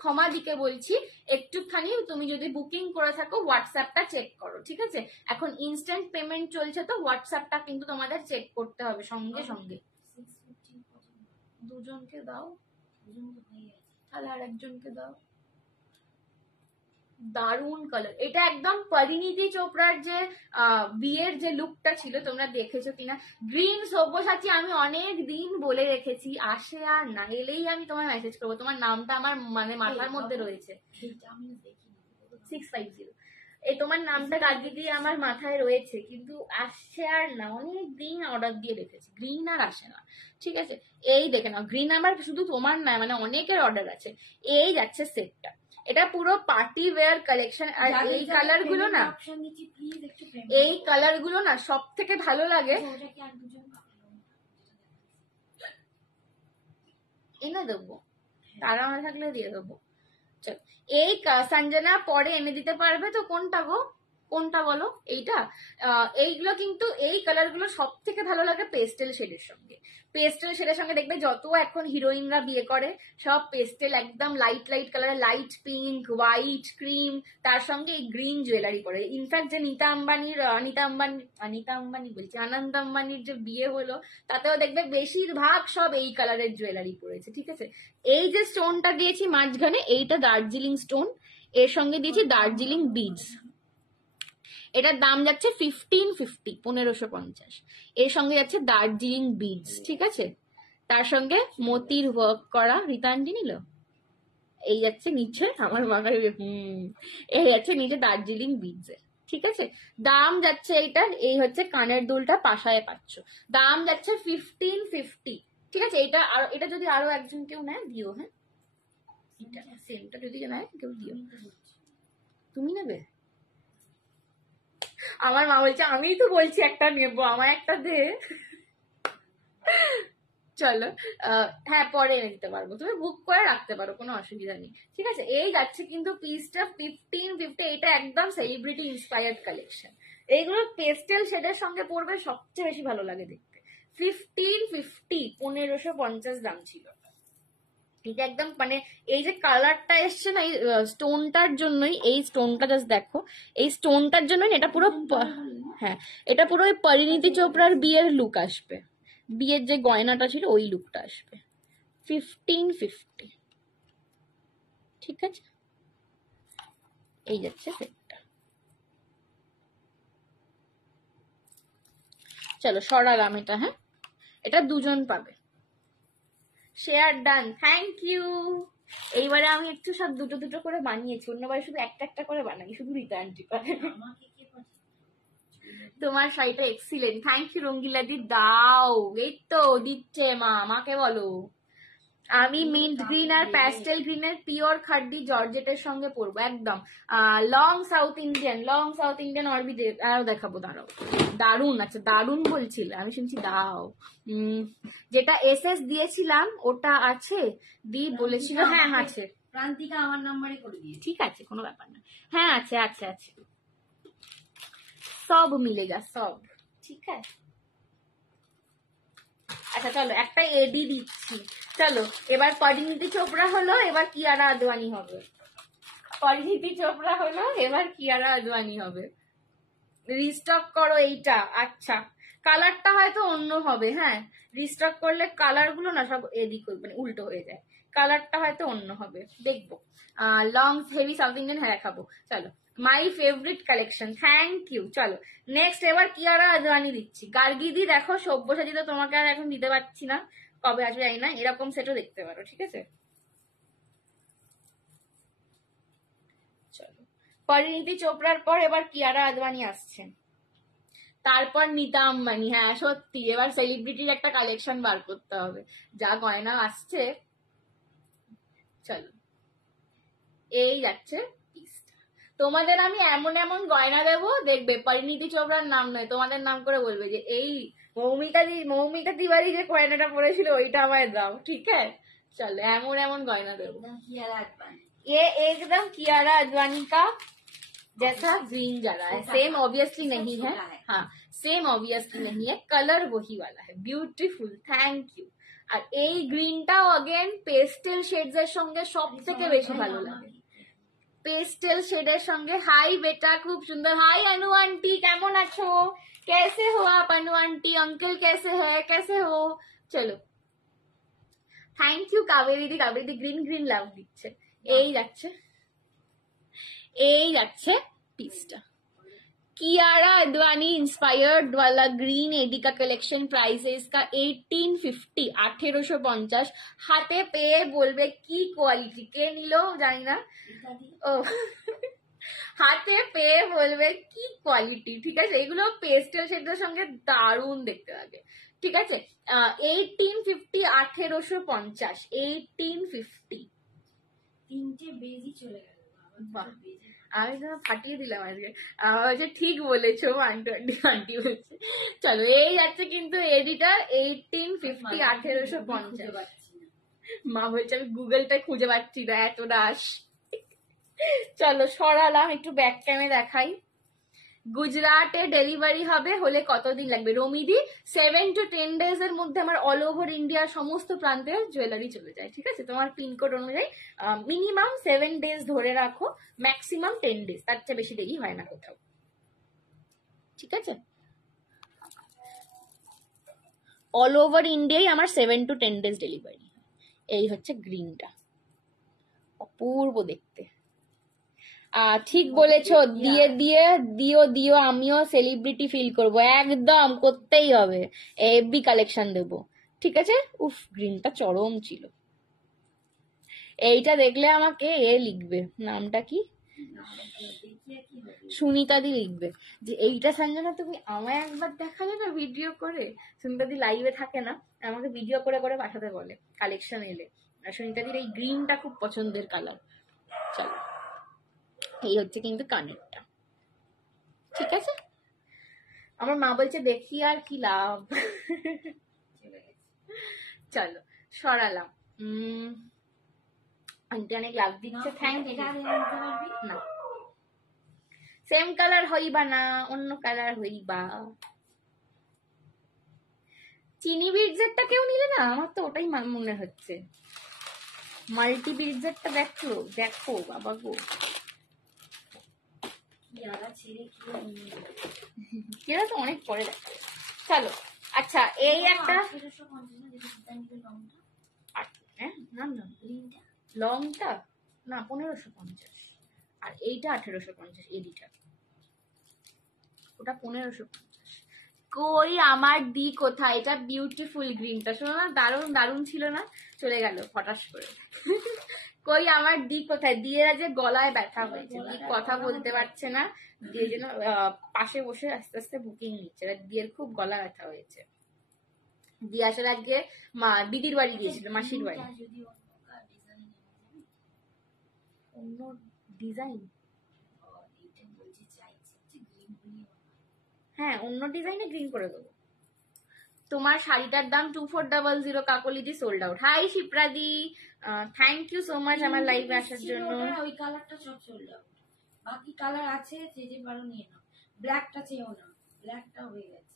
ক্ষমা দিকে বলছি, একটুখানি তুমি যদি বুকিং করে থাকো হোয়াটসঅ্যাপটা চেক করো। ঠিক আছে, এখন ইনস্ট্যান্ট পেমেন্ট চলছে, তো হোয়াটসঅ্যাপটা কিন্তু তোমাদের চেক করতে হবে সঙ্গে সঙ্গে। দুজনকে দাও, তাহলে আর একজনকে দাও। দারুন কালার, এটা একদম পরিণীতি চোপড়ার যে বিয়ের যে লুকটা ছিল, তোমরা দেখেছো কিনা। গ্রিন সব্যসাচী আমি অনেক দিন বলে রেখেছি, আসে আর না, এলেই আমি তোমায় মেসেজ করবো, তোমার নামটা আমার মানে মাথার মধ্যে রয়েছে। 650, এই তোমার নামটা কাজে দিয়ে আমার মাথায় রয়েছে, কিন্তু আসছে আর না, অনেক দিন অর্ডার দিয়ে রেখেছি, গ্রিন আর আসে না। ঠিক আছে, এই দেখে নাও, গ্রিন আমার শুধু তোমার নয়, মানে অনেকের অর্ডার আছে। এই যাচ্ছে সেটটা, এটা পুরো পার্টি ওয়্যার কালেকশন। আর এই কালার গুলো না, এই কালার গুলো না সব থেকে ভালো লাগে। এনে দেবো, তারা না থাকলে দিয়ে দেবো। এই সঞ্জনা পরে এনে দিতে পারবে তো? কোনটা গো, কোনটা বলো? এইটা, এইগুলো কিন্তু এই কালার গুলো সব থেকে ভালো লাগে পেস্টেল শেডের সঙ্গে। পেস্টেল শেডের সঙ্গে দেখবে যত এখন হিরোইনরা বিয়ে করে সব পেস্টেল, একদম light light colour, light pink, white, cream, তার সঙ্গে এই গ্রিন জুয়েলারি করে। ইনফ্যাক্ট যে নীতা আম্বানি বলছি, আনন্দ আম্বানির যে বিয়ে হলো, তাতেও দেখবে বেশিরভাগ সব এই কালারের জুয়েলারি পরেছে। ঠিক আছে, এই যে স্টোনটা দিয়েছি মাঝখানে, এইটা দার্জিলিং স্টোন, এর সঙ্গে দিয়েছি দার্জিলিং বিডস। এটার দাম যাচ্ছে 1550, 1550। এর সঙ্গে যাচ্ছে দার্জিলিং বিডস। ঠিক আছে, তার সঙ্গে মতির ওয়ার্ক করা। রীতাঞ্জি নিল, এই যাচ্ছে নিচে আমার মাথায়, এই যাচ্ছে নিচে দার্জিলিং বিডস এর। ঠিক আছে, দাম যাচ্ছে এইটার, এই হচ্ছে কানের দুলটা পাশায় পাচ্ছ, দাম যাচ্ছে 1550। ঠিক আছে, এটা আর এটা যদি আরো একজন কেউ নেয় দিও। হ্যাঁ, সেমটা যদি নেয় কেউ দিও। তুমি নেবে? আমার মা বলছে আমিই তো বলছি একটা নেবো, আমার একটা দে। চলো হ্যাঁ পরে এনে দিতে পারবো, তুমি বুক করে রাখতে পারো, কোনো অসুবিধা নেই। ঠিক আছে, এই যাচ্ছে কিন্তু পিসটা 1550। এটা একদম সেলিব্রিটি ইন্সপায়ার্ড কালেকশন। এইগুলো পেস্টেল শেডের সঙ্গে পরবে, সবচেয়ে বেশি ভালো লাগে দেখতে। 1550, 1550 দাম ছিল। এটা একদম মানে এই যে কালারটা এসছে না, এই স্টোনটার জন্যই, এই স্টোনটা জাস্ট দেখো, এই স্টোনটার জন্যই এটা পুরো হ্যাঁ এটা পুরো ওই পরিণীতি চোপড়ার বিয়ের লুক আসবে, বিয়ের যে গয়নাটা ছিল ওই লুকটা আসবে। 1550, ঠিক আছে। এই যাচ্ছে সেটটা। চলো সরালাম এটা। হ্যাঁ এটা দুজন পাবে। Share done, thank you. এইবারে আমি একটু সব দুটো দুটো করে বানিয়েছি, অন্যবারে শুধু একটা একটা করে বানাই, শুধু রিতা আন্টি করে। তোমার শাড়িটা এক্সিলেন্ট, থ্যাংক ইউ রঙ্গিলাদি। দাও, এই তো দিচ্ছে মা, মাকে বলো। আমি মিন্ট গ্রিন আর প্যাস্টেল গ্রিনের পিওর খাড্ডি জর্জেটের সঙ্গে পরবো একদম। লং সাউথ ইন্ডিয়ান অরবি আরো দেখাবো, দাঁড়াও। দারুন, আচ্ছা দারুন বলছিল, আমি শুনছি দাও। যেটা এসএস দিয়েছিলাম ওটা আছে, দি বলেছিল হ্যাঁ আছে। প্রান্তিকা আমার নাম্বারে করে দিয়ে। ঠিক আছে, কোনো ব্যাপার না। হ্যাঁ আছে আছে আছে, সব মিলেগা সব, ঠিক আছে। আচ্ছা চলো একটা এডি দিচ্ছি। চলো এবার পরিণীতি চোপড়া হলো, এবার কিয়ারা আদওয়ানি হবে। পরিণীতি চোপড়া হলো, এবার কিয়ারা আদওয়ানি হবে। রিস্টক করো এইটা। আচ্ছা কালারটা হয়তো অন্য হবে, হ্যাঁ রিস্টক করলে কালার গুলো না সব এদিক মানে উল্টো হয়ে যায়, কালারটা হয়তো অন্য হবে, দেখবো। লং হেভি সাউথ ইন্ডিয়ান হ্যাঁ দেখাবো। চলো my favourite collection, thank you. চলো নেক্সট এবার কিয়ারা আদওয়ানি দিচ্ছি। গার্গিদি দেখো, সব্যসাচী তো তোমাকে আর এখন দিতে পারছি না, কবে আসবে জানি না, এরকম সেটও দেখতে পারো, ঠিক আছে। চলো পরিণীতি চোপড়ার পর এবার কিয়ারা আদওয়ানি আসছে, তারপর নিতা আম্বানি। হ্যাঁ সত্যি এবার সেলিব্রিটির একটা কালেকশন বার করতে হবে, যা গয়না আসছে। চলো এই যাচ্ছে পিসটা। তোমাদের আমি এমন এমন গয়না দেবো, দেখবে পরিণীতি চোপড়ার নাম নয়, তোমাদের নাম করে বলবে যে এই মৌমিকা তিওয়ারি যে গয়নাটা পরেছিল ওইটা আমায় দাও, ঠিক আছে। চলো এমন এমন গয়না দেবো। ये एकदम कियारा अडवाणी का जैसा ग्रीन जरा है, सेम ऑब्वियसली नहीं है। हाँ सेम ऑब्वियसली नहीं है, कलर वही वाला है, ब्यूटीफुल, थैंक यू। আর এই গ্রিনটাও अगेन পেস্টেল শেডস এর সঙ্গে সব থেকে বেশি ভালো লাগে, পেস্টেল শেডের সঙ্গে। হাই বেটা, খুব সুন্দর। হাই अनु आंटी, কেমন আছো? कैसे हो आप अनु आंटी? अंकल कैसे है, कैसे हो? চলো থ্যাংক ইউ কাবেরি দি। কাবেরি দি গ্রিন গ্রিন লাভ দিচ্ছে। এই যাচ্ছে, এই যাচ্ছে পিসটা। कियारा अडवाणी इंस्पायर्ड वाला ग्रीन एडी का कलेक्शन, प्राइस है इसका 1850, 1850। হাতে পেয়ে বলবে কি কোয়ালিটি, কে নিল জানি না। ও হাতে পেয়ে বলবে কি কোয়ালিটি, ঠিক আছে। এগুলো পেস্টেল শেডের সঙ্গে দারুণ দেখতে লাগে, ঠিক আছে। 1850, 1850, 1850। তিনটে বেজি চলে গেল। আমি তো ফাটিয়ে দিলাম আজকে, আমার ঠিক বলেছো আন্টি আন্টি বলছে। চলো এই যাচ্ছে কিন্তু এডিটা 1850, 1850। মা বলছে আমি গুগলটাই খুঁজে পাচ্ছি না, এত দাস। চলো সরালাম, একটু ব্যাক ক্যামে দেখাই। গুজরাটে ডেলিভারি হবে, হলে কতদিন লাগবে? রমিদি 7 to 10 days এর মধ্যে আমার অল ওভার ইন্ডিয়ার সমস্ত প্রান্তে জুয়েলারি চলে যায়, ঠিক আছে। তোমার পিনকোড অনুযায়ী মিনিমাম 7 days ধরে রাখো, ম্যাক্সিমাম 10 days, তার চেয়ে বেশি দেরি হয় না কোথাও, ঠিক আছে। অল ওভার ইন্ডিয়ায় আমার 7 to 10 days ডেলিভারি। এই হচ্ছে গ্রিনটা, অপূর্ব দেখতে। ঠিক বলেছো, দিয়ে দিয়ে দিও, আমিও সেলিব্রিটি ফিল করবো, একদম করতেই হবে, এফবি কালেকশন দেবো, ঠিক আছে। উফ গ্রিনটা চরম ছিল। এইটা দেখলে আমাকে লিখবে, নামটা কি, সুনিতাদি লিখবে যে এইটা সঞ্জনা তুমি আমায় একবার দেখালে না ভিডিও করে। সুনিতাদি লাইভে থাকে না, আমাকে ভিডিও করে করে পাঠাতে বলে কালেকশন এলে। আর সুনিতাদির এই গ্রিনটা খুব পছন্দের কালার। চলো, এই হচ্ছে কিন্তু কানেরটা, ঠিক আছে। আমার মা বলছে দেখি আর কি লাভ। চলো সরালাম। আন্টি অনেক লাভ দিচ্ছে, থ্যাংক ইউ। না সেম কালার হইবা না, অন্য কালার হইবা। চিনি বিটজেরটা কেউ নিলে না, আমার তো ওটাই মনে হচ্ছে। মাল্টি বিটজেরটা দেখো দেখো বাবা গো, এরা তো অনেক পরে দেখা। চলো আচ্ছা, এই একটা লংটা না 1550, আর এইটা 1850 এডিটা, ওটা 1550। কই আমার দি কোথায়? এটা বিউটিফুল গ্রিনটা, শোনো না, দারুণ দারুণ ছিল না, চলে গেল ফটাস করে। কই আমার দি কোথায়? দিয়েরা যে গলায় ব্যথা হয়েছে, দি কথা বলতে পারছে না, দিয়ে যেন পাশে বসে আস্তে আস্তে বুকিং নিচ্ছে, দিয়ের খুব গলা ব্যথা হয়েছে। দিয়ে আসার আগে মা দিদির বাড়ি গিয়েছিল, মাসির বাড়ি। অন্য ডিজাইন, হ্যাঁ অন্য ডিজাইনে গ্রিন করে দেবো। তোমার শাড়িটার দাম 2400 কাকলিদি, সোল্ড আউট। হাই শিপ্রাদি, থ্যাংক ইউ সো মাচ আমার লাইভে আসার জন্য। ওই কালারটা সব সোল্ড আউট, বাকি কালার আছে, যে পারো নিয়ে নাও। ব্ল্যাকটা চেয়েও না, ব্ল্যাকটা হয়ে গেছে।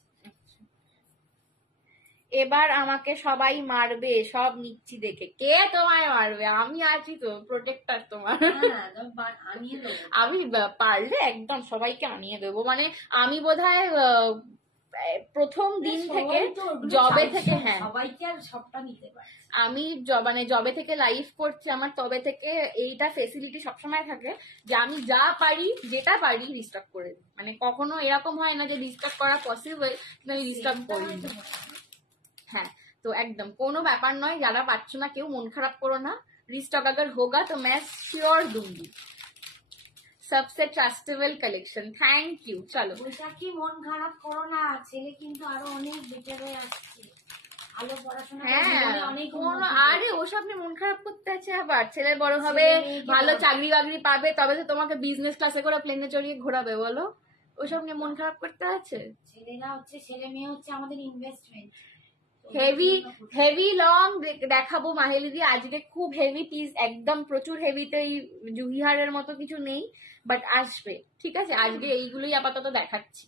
এবার আমাকে সবাই মারবে, সব নিচ্ছি দেখে। কে তোমায় মারবে? আমি আছি তো, প্রোটেক্টর তোমার। আমি পারলে একদম সবাইকে আনিয়ে দেবো। মানে আমি বোধহয় প্রথম দিন থেকে, জবে থেকে, হ্যাঁ সবাইকে আর সবটা নিতে পারে। আমি মানে জবে থেকে লাইভ করছি, আমার তবে থেকে এইটা ফেসিলিটি সবসময় থাকে যে আমি যা পারি, যেটা পারি রিস্টক করে দিই। মানে কখনো এরকম হয় না যে রিস্টক করা পসিবল কিন্তু আমি রিস্টক করি না। হ্যাঁ তো একদম কোনো ব্যাপার নয়, যারা পাচ্ছ না কেউ মন খারাপ করো না, রিস্টক अगर होगा तो मैं श्योर दूंगी। सबसे ट्रस्टेबल कलेक्शन, थैंक यू। चलो কি মন খারাপ করো না, ছেলে কিন্তু আরো অনেক বেটার হয়ে আসছে, ভালো পড়াশোনা করে অনেক কোনো, আরে ওসব নিয়ে মন খারাপ করতে আছে আবার? ছেলে বড় হবে, ভালো চাকরি বাকরি পাবে, তবে তো তোমাকে বিজনেস ক্লাসে করে প্লেনে চড়িয়ে ঘোরাবে, বলো ওসব নিয়ে মন খারাপ করতে আছে? ছেলেরা হচ্ছে, ছেলে মেয়ে হচ্ছে আমাদের ইনভেস্টমেন্ট। হেভি হেভি লং দেখাবো মাহেলিদি আজকে, খুব হেভি পিস, একদম প্রচুর হেভিতে, জুহিহারের মতো কিছু নেই, বাট আসবে, ঠিক আছে। আজকে এইগুলোই আপাতত দেখাচ্ছি,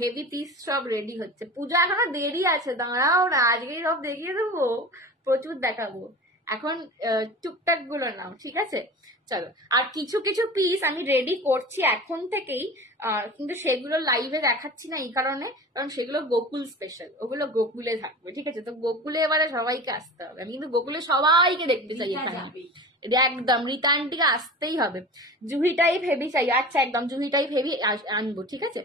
হেভি পিস সব রেডি হচ্ছে। পূজা এখনো দেরি আছে, দাঁড়াও না, আজকেই সব দেখিয়ে দেবো, প্রচুর দেখাবো। এখন টুকটাক গুলো নাও, ঠিক আছে। চলো, আর কিছু কিছু পিস আমি রেডি করছি এখন থেকেই, কিন্তু সেগুলো লাইভে দেখাচ্ছি না এই কারণে, কারণ সেগুলো গোকুল স্পেশাল, ওগুলো গোকুলে থাকবে, ঠিক আছে। তো গোকুলে এবারে সবাইকে আসতে হবে, আমি কিন্তু গোকুলে সবাইকে দেখতে চাই এখানে, একদম রীতা আন্টিকে আসতেই হবে। জুহি টাইপ হেভি চাই, আচ্ছা একদম জুহি টাইপ হেভি আনবো, ঠিক আছে।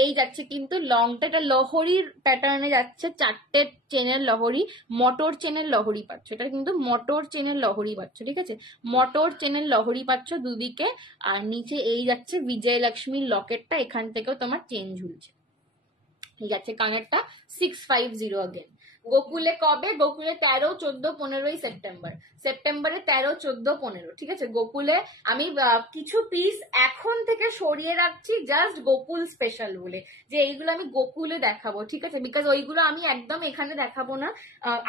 এই যাচ্ছে কিন্তু লংটা, এটা লহরির প্যাটার্নে যাচ্ছে, 4টে চেনের লহরি, মোটর চেনের লহরি পাচ্ছ, এটা কিন্তু মোটর চেনের লহরি পাচ্ছ, ঠিক আছে। মোটর চেনের লহরি পাচ্ছ দুদিকে, আর নিচে এই যাচ্ছে বিজয়লক্ষ্মীর লকেটটা, এখান থেকেও তোমার চেন ঝুলছে, ঠিক আছে। কানেরটা 650 अगेन। গোকুলে কবে? গোকুলে 13, 14, 15 সেপ্টেম্বর, সেপ্টেম্বরে 13, 14, 15, ঠিক আছে। গোকুলে আমি কিছু পিস এখন থেকে সরিয়ে রাখছি জাস্ট গোকুল স্পেশাল বলে, যে এইগুলো আমি গোকুলে দেখাবো, ঠিক আছে। বিকজ ওইগুলো আমি একদম এখানে দেখাবো না।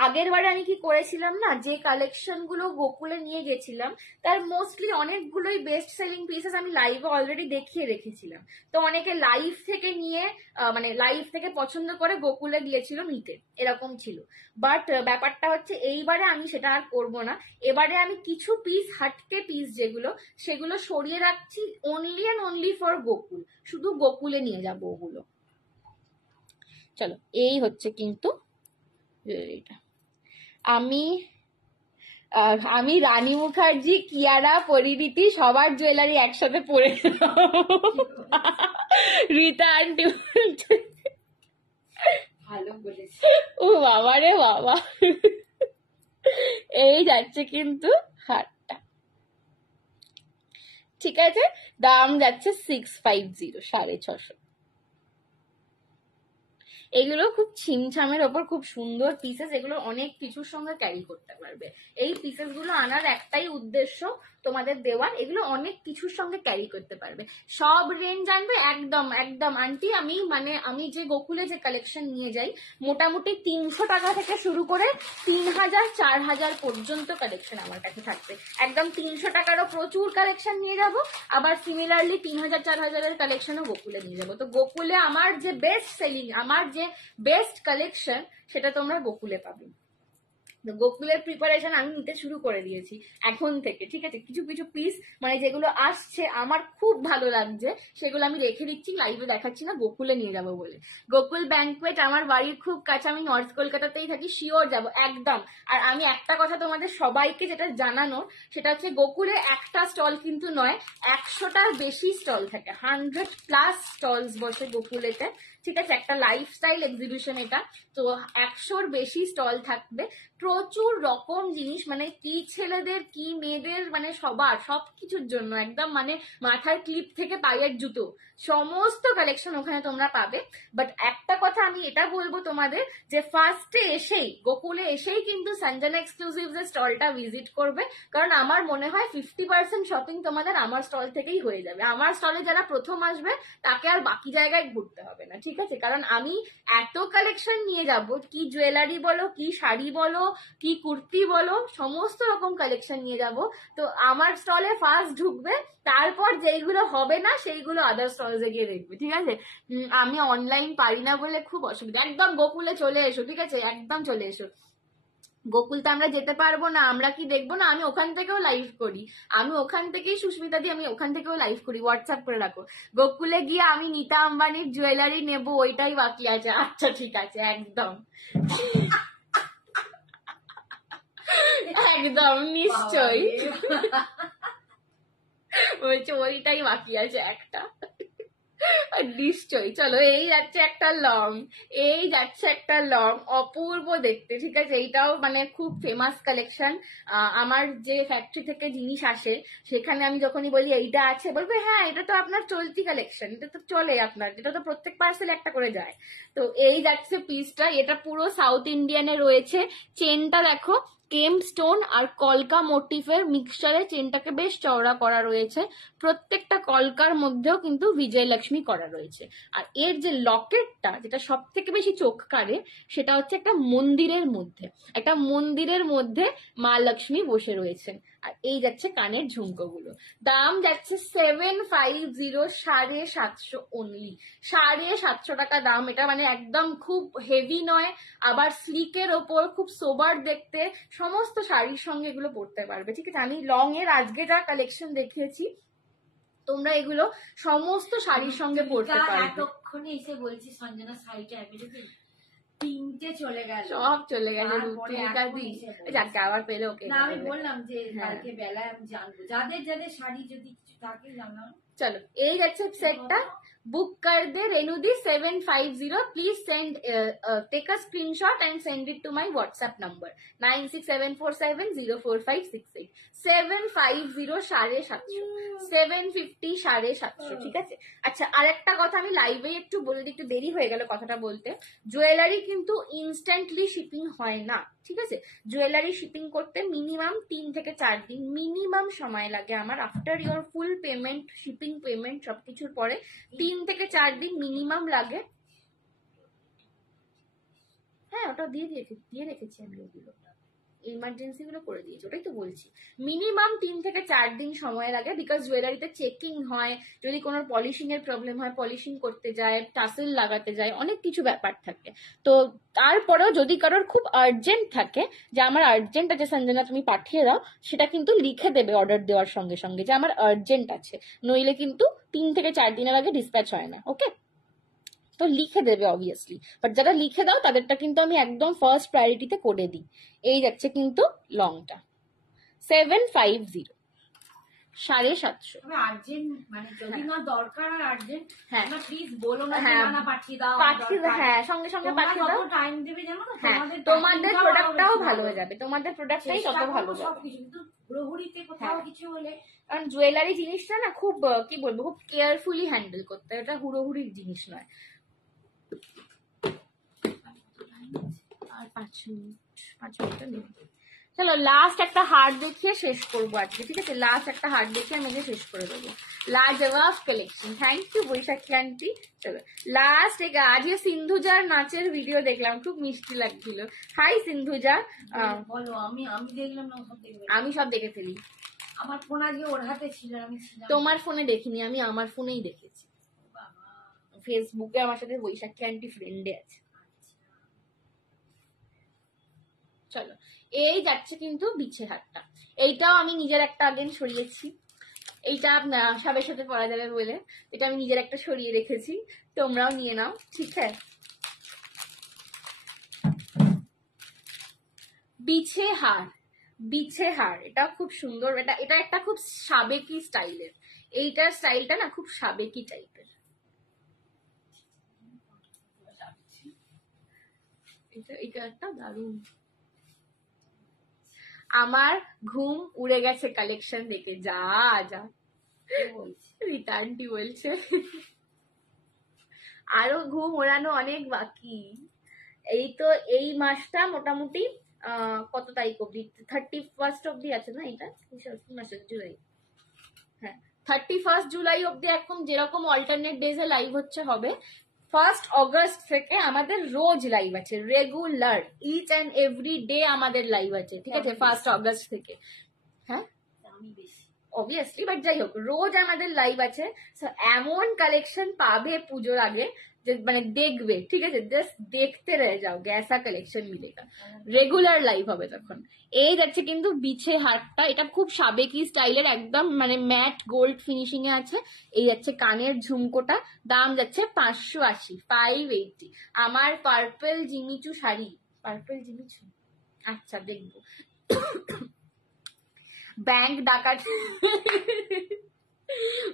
আগের বারে আমি কি করেছিলাম না, যে কালেকশন গুলো গোকুলে নিয়ে গেছিলাম তার মোস্টলি অনেকগুলোই বেস্ট সেলিং পিসেস আমি লাইভে অলরেডি দেখিয়ে রেখেছিলাম। তো অনেকে লাইভ থেকে নিয়ে, মানে লাইভ থেকে পছন্দ করে গোকুলে গিয়েছিল নিতে, এরকম ছিল। বাট ব্যাপারটা হচ্ছে এইবারে আমি সেটা আর করবো না। এবারে আমি কিছু পিস, হাটকে পিস যেগুলো, সেগুলো সরিয়ে রাখছি only and only for Gokul, শুধু গোকুলে নিয়ে যাবো ওগুলো। চলো, এই হচ্ছে কিন্তু এটা। আমি রানী মুখার্জি, কিয়ারা, পরিণীতি সবার জুয়েলারি একসাথে পরে রীতা আন্টি ভালো বলেছে। ও বাবা রে বাবা, এই যাচ্ছে কিন্তু হারটা, ঠিক আছে। দাম যাচ্ছে 650, 650। এগুলো খুব ছিমছামের ওপর খুব সুন্দর পিসেস, এগুলো অনেক কিছুর সঙ্গে ক্যারি করতে পারবে। এই পিসেস গুলো আনার একটাই উদ্দেশ্য তোমাদের দেওয়ার, এগুলো অনেক কিছুর সঙ্গে ক্যারি করতে পারবে। সব রেঞ্জ আনবে একদম একদম আন্টি। আমি যে গোকুলে যে কালেকশন নিয়ে যাই মোটামুটি 300 টাকা থেকে শুরু করে 3000 4000 পর্যন্ত কালেকশন আমার কাছে থাকবে। একদম 300 টাকারও প্রচুর কালেকশন নিয়ে যাব, আবার সিমিলারলি 3000 4000 কালেকশনও গোকুলে নিয়ে যাবো। তো গোকুলে আমার যে বেস্ট সেলিং, আমার যে বেস্ট কালেকশন সেটা তোমরা গোকুলে পাবে। গোকুলের প্রিপারেশন আমি নিতে শুরু করে দিয়েছি এখন থেকে, ঠিক আছে। কিছু কিছু পিস মানে যেগুলো আসছে আমার খুব ভালো লাগছে সেগুলো আমি রেখে দিচ্ছি, লাইভে দেখাচ্ছি না, গোকুলে নিয়ে যাবো বলে। গোকুল ব্যাংকুয়েট আমার বাড়ির খুব কাছে, আমি নর্থ কলকাতাতেই থাকি, শিওর যাবো একদম। আর আমি একটা কথা তোমাদের সবাইকে যেটা জানানো সেটা হচ্ছে গোকুলে একটা স্টল কিন্তু নয়, 100টার বেশি স্টল থাকে, 100+ স্টলস বসে গোকুলেতে, ঠিক আছে। একটা লাইফস্টাইল এক্সিবিশন এটা, তো 100র বেশি স্টল থাকবে, প্রচুর রকম জিনিস, মানে কি ছেলেদের কি মেয়েদের, মানে সবার সবকিছুর জন্য একদম, মানে মাথার ক্লিপ থেকে পায়ের জুতো সমস্ত কালেকশন ওখানে তোমরা পাবে। বাট একটা কথা আমি এটা বলবো তোমাদের যে ফার্স্টে এসেই গোকুলে এসেই কিন্তু সঞ্জনা এক্সক্লুসিভস এর স্টলটা ভিজিট করবে, কারণ আমার মনে হয় 50% শপিং তোমাদের আমার স্টল থেকেই হয়ে যাবে। আমার স্টলে যারা প্রথম আসবে তাকে আর বাকি জায়গায় ঘুরতে হবে না, ঠিক আছে। কারণ আমি এত কালেকশন নিয়ে যাব, কি জুয়েলারি বলো, কি শাড়ি বলো, কি কুর্তি বলো, সমস্ত রকম কালেকশন নিয়ে যাব। তো আমার স্টলে ফার্স্ট ঢুকবে, তারপর যেইগুলো হবে না সেইগুলো আদার স্টলসে গিয়ে দেখবে, ঠিক আছে। আমি অনলাইন পারি না বলে খুব অসুবিধা। একদম গোকুলে চলে এসো, ঠিক আছে, একদম চলে এসো। গোকুল তো আমরা যেতে পারবো না, আমরা কি দেখবো না, আমি ওখান থেকেও লাইভ করি, আমি ওখান থেকেই সুস্মিতা দি, আমি ওখান থেকেও লাইভ করি, হোয়াটসঅ্যাপ করে রাখো। গোকুলে গিয়ে আমি নীতা আম্বানির জুয়েলারি নেবো, ওইটাই বাকি আছে। আচ্ছা ঠিক আছে, একদম একদম নিশ্চয়ই বলছে ওইটাই বাকি আছে একটা, নিশ্চয়ই। চলো, এই যাচ্ছে একটা লং, এই যাচ্ছে একটা লং, অপূর্ব দেখতে, ঠিক আছে। এইটাও মানে খুব ফেমাস কালেকশন। আমার যে ফ্যাক্টরি থেকে জিনিস আসে সেখানে আমি যখনই বলি এইটা আছে, বলবে হ্যাঁ এটা তো আপনার চলতি কালেকশন, এটা তো চলে আপনার, এটা তো প্রত্যেক পার্সেল একটা করে যায়। তো এই যাচ্ছে পিসটা, এটা পুরো সাউথ ইন্ডিয়ানে রয়েছে। চেনটা দেখো কেম স্টোন আর কলকা মোটিফের মিক্সচারে চেনটাকে বেশ চওড়া করা রয়েছে, প্রত্যেকটা কলকার মধ্যেও কিন্তু বিজয়লক্ষ্মী করা রয়েছে। আর এর যে লকেটটা যেটা সব থেকে বেশি চোখ কাড়ে সেটা হচ্ছে একটা মন্দিরের মধ্যে মা লক্ষ্মী বসে রয়েছেন। আর এই যাচ্ছে কানের ঝুমকোগুলো, দাম যাচ্ছে 750, 750 অনলি, 750 টাকা দাম। এটা মানে একদম খুব হেভি নয়, আবার স্লিকের ওপর খুব সোবার দেখতে, সমস্ত শাড়ির সঙ্গে এগুলো পরতে পারবে, ঠিক আছে। আমি লং এর আজকে যা কালেকশন দেখিয়েছি তোমরা এগুলো সমস্ত শাড়ির সঙ্গে পরতে পারবে। এতক্ষণে এসে বলছি সঞ্জনা শাড়িটা অ্যাভেলেবেল, 3টে চলে গেল, সব চলে গেছে, যাকে আবার পেলে ওকে। না আমি বললাম যে কালকে বেলায় আমি জানবো, যাদের যাদের শাড়ি যদি কিছু থাকে জানাও। চলো, এই যাচ্ছে সেটটা, বুক कर दे रेणुदी 750, please send take a screenshot and send it to my WhatsApp number 9674704568। 750 750, 750 750, ঠিক আছে। আচ্ছা, আরেকটা কথা আমি লাইভে একটু বলে দিই, একটু দেরি হয়ে গেল কথাটা বলতে। জুয়েলারি কিন্তু ইনস্ট্যান্টলি শিপিং হয় না, ঠিক আছে। জুয়েলারি শিপিং করতে মিনিমাম 3 থেকে 4 দিন মিনিমাম সময় লাগে আমার, after your full payment, shipping payment সবকিছুর পরে 3 থেকে 4 দিন মিনিমাম লাগে। হ্যাঁ ওটা দিয়ে রেখেছি আমি, ওগুলো ইমার্জেন্সি গুলো করে দিয়েছি, ওটাই তো বলছি। মিনিমাম 3 থেকে 4 দিন সময় লাগে, বিকজ জুয়েলারিতে চেকিং হয়, যদি কোনো পলিশিং এর প্রবলেম হয়, পলিশিং করতে যায়, টাসেল লাগাতে যায়, অনেক কিছু ব্যাপার থাকে। তো তারপরেও যদি কারোর খুব আর্জেন্ট থাকে যে আমার আর্জেন্ট আছে সঞ্জনা তুমি পাঠিয়ে দাও, সেটা কিন্তু লিখে দেবে অর্ডার দেওয়ার সঙ্গে সঙ্গে যে আমার আর্জেন্ট আছে, নইলে কিন্তু 3 থেকে 4 দিনের আগে ডিসপ্যাচ হয় না, ওকে। তো লিখে দেবে অবভিয়াসলি, বাট যারা লিখে দাও তাদেরটা কিন্তু আমি একদম ফার্স্ট প্রায়োরিটিতে করে দিই। এই যাচ্ছে কিন্তু লংটা 750, 750। আর্জেন্ট মানে যদি না দরকার আর আর্জেন্ট, হ্যাঁ প্লিজ বলো না না পাঠিয়ে দাও, হ্যাঁ সঙ্গে সঙ্গে পাঠিয়ে দাও, টাইম দেবে জানো না, তোমাদের প্রোডাক্টটাও ভালো হয়ে যাবে, তোমাদের প্রোডাক্টটাই তত ভালো যাবে। কিন্তু হুড়োহুড়িতে কোথাও কিছু হলে, কারণ জুয়েলারি জিনিসটা না খুব কি বলবো, খুব কেয়ারফুলি হ্যান্ডেল করতে হয়, এটা হুড়োহুড়ির জিনিস নয়। আর 5 মিনিট নেই। চলো লাস্ট একটা হার দেখিয়ে শেষ করবো আজকে, ঠিক আছে? লাস্ট একটা হার দেখিয়ে আমি শেষ করে দেবো। লাজবাব collection, thank you Baishakhi aunty. চলো লাস্ট আজকে সিন্ধুজার নাচের ভিডিও দেখলাম, খুব মিষ্টি লাগছিল। হাই সিন্ধুজা। বলো। আমি দেখলাম না, সব দেখবে। আমি সব দেখে ফেলি। আমার ফোন আজকে ওর হাতে ছিল, আমি ছিলাম। তোমার ফোনে দেখিনি, আমি আমার ফোনেই দেখেছি। ফেসবুকে আমার সাথে বৈশাখী আন্টি ফ্রেন্ডে আছে। চলো এই যাচ্ছে কিন্তু বিছে হাতটা, এইটাও আমি নিজের একটা আগেন সরিয়েছি। এইটা সবের সাথে পরা যাবে বলে এটা আমি নিজের একটা সরিয়ে রেখেছি, তোমরাও নিয়ে নাও, ঠিক আছে? বিছে হার এটা খুব সুন্দর, এটা একটা খুব সাবেকি স্টাইলের। এইটার স্টাইলটা না খুব সাবেকি টাইপের। এটা একটা দারুণ। আমার ঘুম উড়ে গেছে কালেকশন দেখে। যা যা রিতান্টি বলছে আরো ঘুম ওড়ানো অনেক বাকি। এই তো এই মাসটা মোটামুটি কত তারিখ অব্দি? 31 অব্দি আছে না? এটা জুলাই, হ্যাঁ 31 জুলাই অব্দি এখন যেরকম অল্টারনেট ডেজে লাইভ হচ্ছে হবে। 1 অগস্ট থেকে আমাদের রোজ লাইভ আছে, regular, each and every day আমাদের লাইভ আছে, ঠিক আছে? 1 অগস্ট থেকে। হ্যাঁ অবভিয়াসলি, বাট যাই হোক রোজ আমাদের লাইভ আছে। এমন কালেকশন পাবে পুজোর আগে যে মানে দেখবে, ঠিক আছে? জাস্ট দেখতে রয়ে যাও, গ্যাসা কালেকশন মিলেগা। রেগুলার লাইভ হবে তখন। এই যাচ্ছে কিন্তু বিছে হারটা, এটা খুব সাবেকি স্টাইলের, একদম মানে ম্যাট গোল্ড ফিনিশিং এ আছে। এই যাচ্ছে কানের ঝুমকোটা, দাম যাচ্ছে 580, 580। আমার purple Jimmy Choo sari, purple Jimmy Choo, আচ্ছা দেখবো। ব্যাংক ডাকাত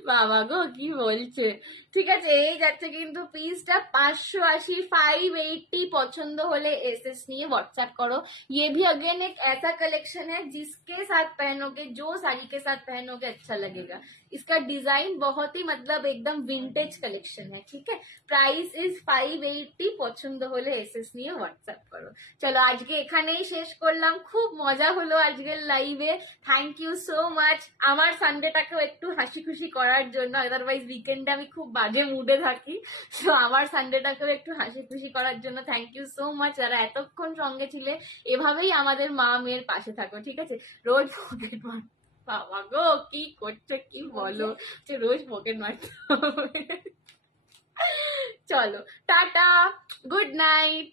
বাবা গো কি বলছে। ঠিক আছে এই যাচ্ছে কিন্তু পিসটা 580, 580। पसंद होले एसएस নিয়ে व्हाट्सएप करो। ये भी अगेन एक ऐसा कलेक्शन है जिसके साथ पहनोगे, जो साड़ी के साथ पहनोगे अच्छा लगेगा। इसका डिजाइन बहुत ही मतलब एकदम विंटेज कलेक्शन है, ठीक है? Price is 580। पसंद होले एसएस নিয়ে व्हाट्सएप करो। চলো আজকে এখানেই শেষ করলাম, খুব মজা হলো আজকের লাইভে। থ্যাংক ইউ সো মাচ আমার সানডেটাকেও একটু হাসি খুশি করার জন্য, আদারওয়াইজ উইকেন্ডে আমি খুব বাজে মুডে থাকি। তো আমার সানডেটাকেও একটু হাসি খুশি করার জন্য থ্যাংক ইউ সো মাচ যারা এতক্ষণ সঙ্গে ছিলে। এভাবেই আমাদের মা মেয়ের পাশে থাকো, ঠিক আছে? রোজ পকেট মার, বাবা গো কি করছে কি বলো, যে রোজ পকেট মারতে হবে। চলো টাটা, গুড নাইট।